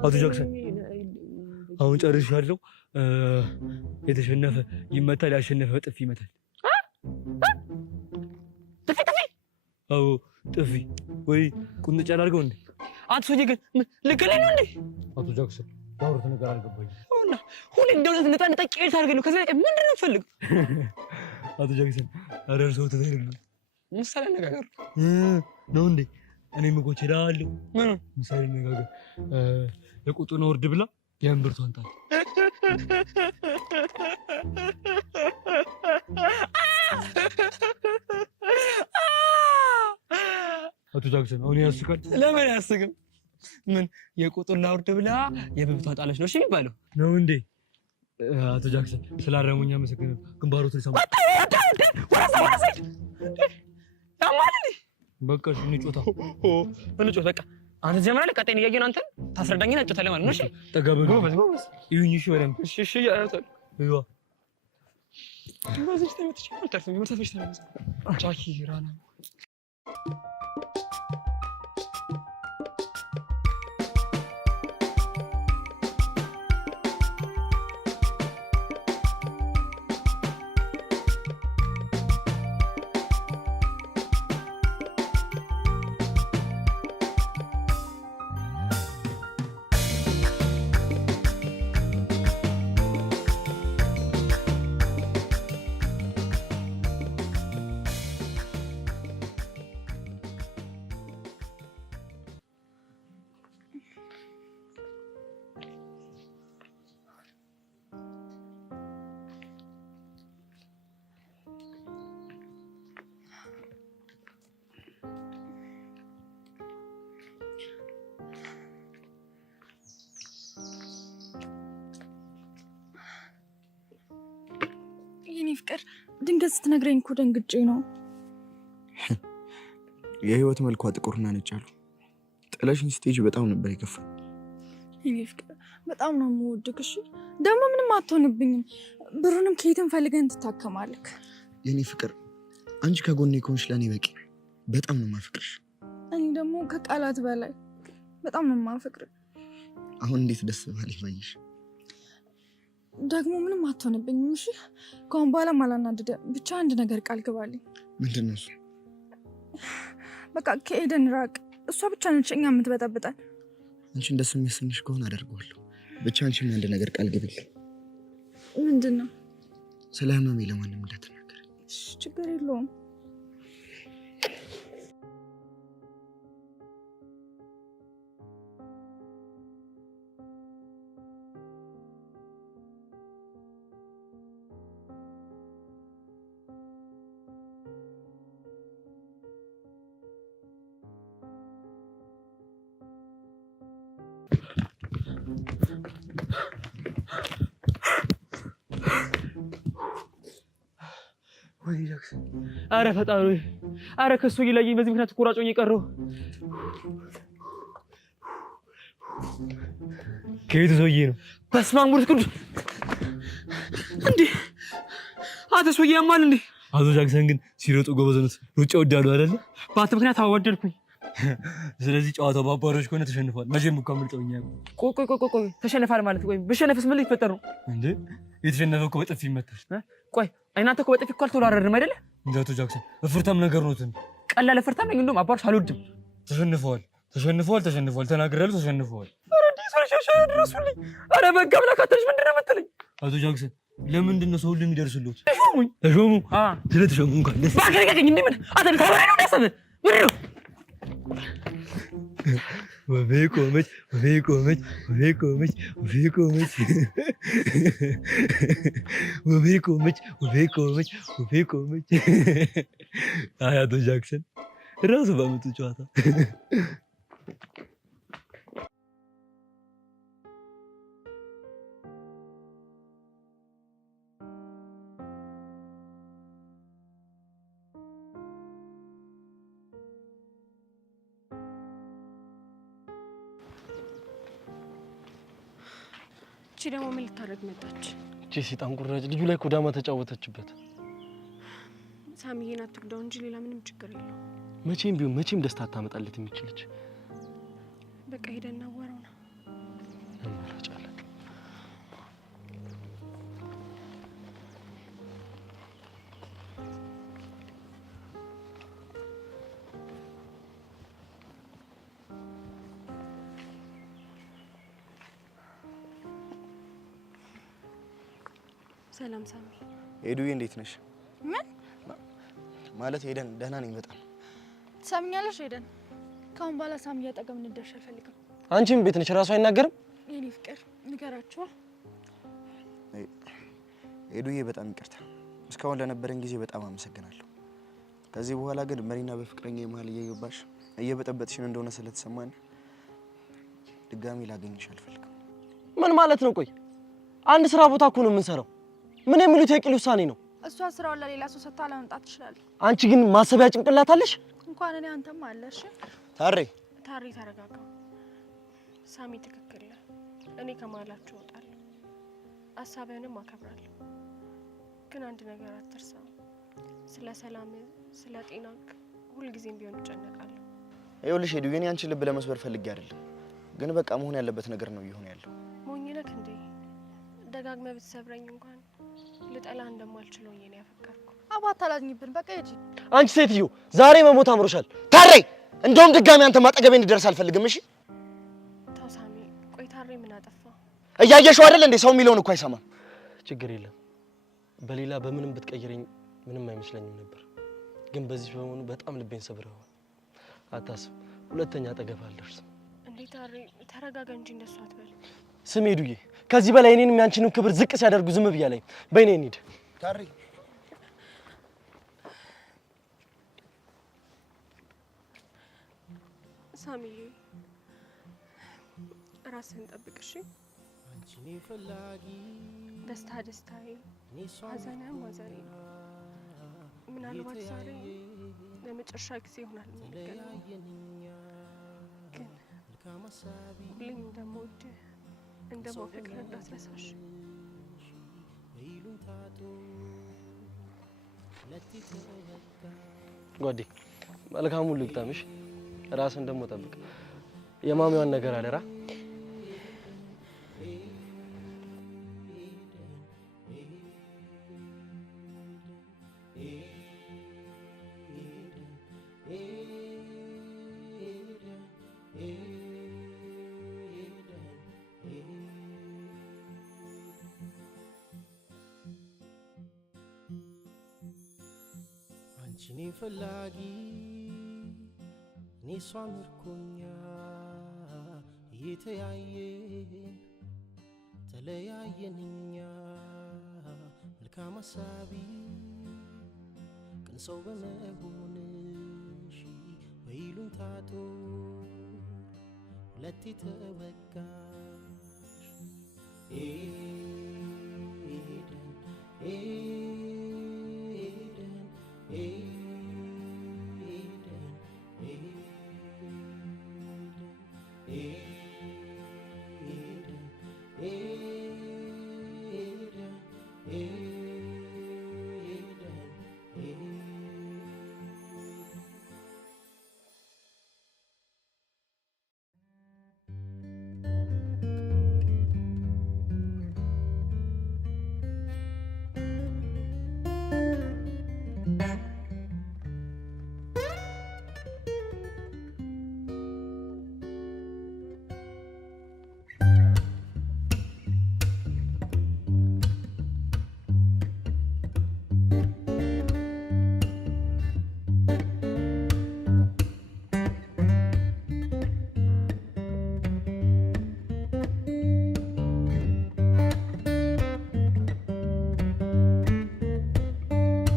አቶ ጃክሰን አሁን ጨርሻለሁ። የተሸነፈ ይመታል፣ ያሸነፈ ጥፊ ይመታል። አዎ ጥፊ ወይ ቁንጥጫ አድርገው እንዴ? አንተ ሰውዬ ግን ልክ ነኝ ነው እንዴ? አቶ ጃክሰን ያወሩት ነገር አልገባኝም። እና ሁሌ እንደውነት ነጣ ቄል ታርገኝ ነው። ከዛ ምንድን ነው የምፈልገው? አቶ ጃክሰን አረር ሰው ተደረገ ምሳሌ አነጋገር ነው እንዴ? እኔም እኮ እችላለሁ። ምን ምሳሌ አነጋገር የቁጡን ወርድ ብላ የእምብርቷን ጣል። አቶ ጃክሰን አሁን ያስቃል። ለምን አያስቅም? ምን የቁጡን ላውርድ ብላ የብብቷን ጣለች ነው እሺ የሚባለው ነው እንዴ? አቶ ጃክሰን ስላረሙኝ አመሰግናለሁ። ግንባሮት ሊሰማ በቃ እንጮታ እንጮት በቃ አንተ ጀመራ ላይ ቀጤን እያየን አንተን ታስረዳኝና እንጮታለን ማለት ነው። እሺ ጠጋበሉ ጎበዝ ጎበዝ ይሁን። እሺ በደንብ እሺ እሺ ያያታል ይዋ ጎበዝ ተመትሽ አልተርፍም ይመታሽ ተመለሰ ጫኪ ራና ፍቅር ድንገት ስትነግረኝ እኮ ደንግጬ ነው። የህይወት መልኳ ጥቁርና ነጭ አሉ። ጥለሽኝ ስቴጅ በጣም ነበር የከፋኝ። የኔ ፍቅር በጣም ነው የምወድቅ። እሺ ደግሞ ምንም አትሆንብኝም። ብሩንም ከየትም ፈልገን ትታከማለክ። የኔ ፍቅር አንቺ ከጎኔ ከሆንሽ ለእኔ በቂ። በጣም ነው የማፈቅርሽ። እኔ ደግሞ ከቃላት በላይ በጣም ነው የማፈቅር። አሁን እንዴት ደስ ባለሽ ባየሽ። ደግሞ ምንም አትሆንብኝም። እሺ ከአሁን በኋላ ማላናድደ ብቻ አንድ ነገር ቃል ግባልኝ። ምንድን ነው እሱ? በቃ ከኤደን ራቅ። እሷ ብቻ ነች እኛ የምትበጠብጠን። አንቺ እንደሱ የሚያሰኝሽ ከሆነ አደርገዋለሁ። ብቻ አንቺም አንድ ነገር ቃል ግቢልኝ። ምንድን ነው? ስለ ህመሜ ለማንም እንዳትናገር። ችግር የለውም። ወይ ጃክሰን፣ አረ ፈጣሪ፣ አረ ከሱ ይለየኝ። በዚህ ምክንያት ቆራጮኝ የቀረው ከየት ሰውዬ ነው? በስመ አብ ወልድ ቅዱስ። እንዴ አቶ ሰውዬ ያማል እንዴ? አቶ ጃክሰን ግን ሲሮጡ ጎበዝነት ሩጫ ወዳሉ አይደለ? በአንተ ምክንያት አወደድኩኝ። ስለዚህ ጨዋታው ባባሮች ከሆነ ተሸንፏል። መቼም እኮ አምልጠውኛ። ቆይ ተሸንፋል ማለት ወይ በሸነፈስ ምን ሊፈጠር ነው እንዴ? የተሸነፈ እኮ በጥፊ ይመታል። ቆይ እናንተ እኮ በጥፊ እኮ አልተወራረድንም አይደለ? እንዴ አቶ ጃክሰን እፍርታም ነገር ነው። ቀላል እፍርታም ነኝ። እንደውም አባሮች አልወድም። ተሸንፈዋል። ተናግሬያለሁ። ተሸንፈዋል። ኧረ እንዴ ሰልሻሻ ድረሱልኝ። ኧረ በቃ ብላክ አትልሽ። ምንድን ነው የምትለኝ? አቶ ጃክሰን ለምንድን ነው ሰው ሁሉ የሚደርስሉት? ተሾሙ። ስለተሾሙ እንኳን ደስ ባከረከኝ። እንዴ ምን አተን ተወራሪ ነው ያሰበ ምን ነው? ወቤ ቆመች አቶ ጃክሰን ራሱ ባመጡ ጨዋታ እቺ ደግሞ ምን ልታረግ መጣች? እቺ ሲጣን ቁራጭ ልጁ ላይ ኮዳማ ተጫወተችበት። ሳሚዬን አትጉዳው እንጂ ሌላ ምንም ችግር የለውም። መቼም ቢሆን መቼም ደስታ ታመጣለት የሚችልች። በቃ ሄደን እናወራው ነው። እንመራጫለን። ሰላም ሳሚ። ሄዱዬ እንዴት ነሽ? ምን ማለት ሄደን ደህና ነኝ በጣም። ትሰምኛለሽ ሄደን? ከአሁን በኋላ ሳሚ እያጠገብ እንደርሽ አልፈልግም። አንቺም ቤት ነሽ፣ ራሱ አይናገርም? የኔ ፍቅር ንገራችኋ። ሄዱዬ በጣም ይቅርታ። እስካሁን ለነበረን ጊዜ በጣም አመሰግናለሁ። ከዚህ በኋላ ግን መሪና በፍቅረኛ መሀል እየገባሽ እየበጠበጥሽን እንደሆነ ስለተሰማን ድጋሚ ላገኝሽ አልፈልግም። ምን ማለት ነው? ቆይ አንድ ስራ ቦታ እኮ ነው የምንሰራው። ምን የሚሉት የቂል ውሳኔ ነው? እሷ ስራውን ለሌላ ሰው ሰጥታ ለመምጣት ትችላለች። አንቺ ግን ማሰቢያ ጭንቅላት አለሽ። እንኳን እኔ አንተም አለሽ። ታሬ ተረጋጋ። ሳሚ ትክክል ነህ። እኔ ከመሀላችሁ እወጣለሁ። ሀሳብህንም አከብራለሁ። ግን አንድ ነገር አትርሳ። ስለ ሰላም፣ ስለ ጤና ሁልጊዜም ቢሆን እጨነቃለሁ። ይኸውልሽ ሄዱ፣ እኔ አንቺን ልብ ለመስበር ፈልጌ አይደለም፣ ግን በቃ መሆን ያለበት ነገር ነው እየሆነ ያለው። ሞኝ ነህ እንዴ? ደጋግመህ ብትሰብረኝ እንኳን ልጠላህ እንደማልችለው እኔ ያፈቀርኩ። አባት አላዝኝብን። በቃ ሂጂ። አንቺ ሴትዮ ዛሬ መሞት አምሮሻል። ታሬ እንደውም ድጋሚ አንተ ማጠገቤ እንድደርስ አልፈልግም። እሺ ተው ሳሚ። ቆይ ታሬ ምን አጠፋ? እያየሽው አይደል እንዴ? ሰው የሚለውን እኮ አይሰማም። ችግር የለም። በሌላ በምንም ብትቀይረኝ ምንም አይመስለኝም ነበር፣ ግን በዚህ በመሆኑ በጣም ልቤን ሰብረዋል። አታስብ፣ ሁለተኛ አጠገብ አልደርስም። እንዴ ታሬ ተረጋጋ እንጂ እንደሱ አትበል። ስም ሄዱዬ፣ ከዚህ በላይ እኔንም ያንቺንም ክብር ዝቅ ሲያደርጉ ዝም ብያለኝ። በእኔ እንሂድ። ታሪ ሳሚዬ ራስህን ጠብቅ እሺ። ደስታ ደስታዬ፣ ሐዘንም ሐዘኔ ነው። ምናልባት ዛሬ ለመጨረሻ ጊዜ ይሆናል የምንገናኘው፣ ግን ሁሌም እንደምወድህ እንደማፈቅርህ እንዳትረሳሽ። ጓዴ መልካም ሁሉ ይግጠምሽ። ራስን ደግሞ ጠብቅ። የማሚዋን ነገር አደራ። አንቺኔ ፈላጊ እኔ እሷ ምርኮኛ እየተያየን ተለያየን እኛ መልካም አሳቢ ቅን ሰው በመሆንሽ በይሉኝታ ጦር ሁለቴ ተወጋሽ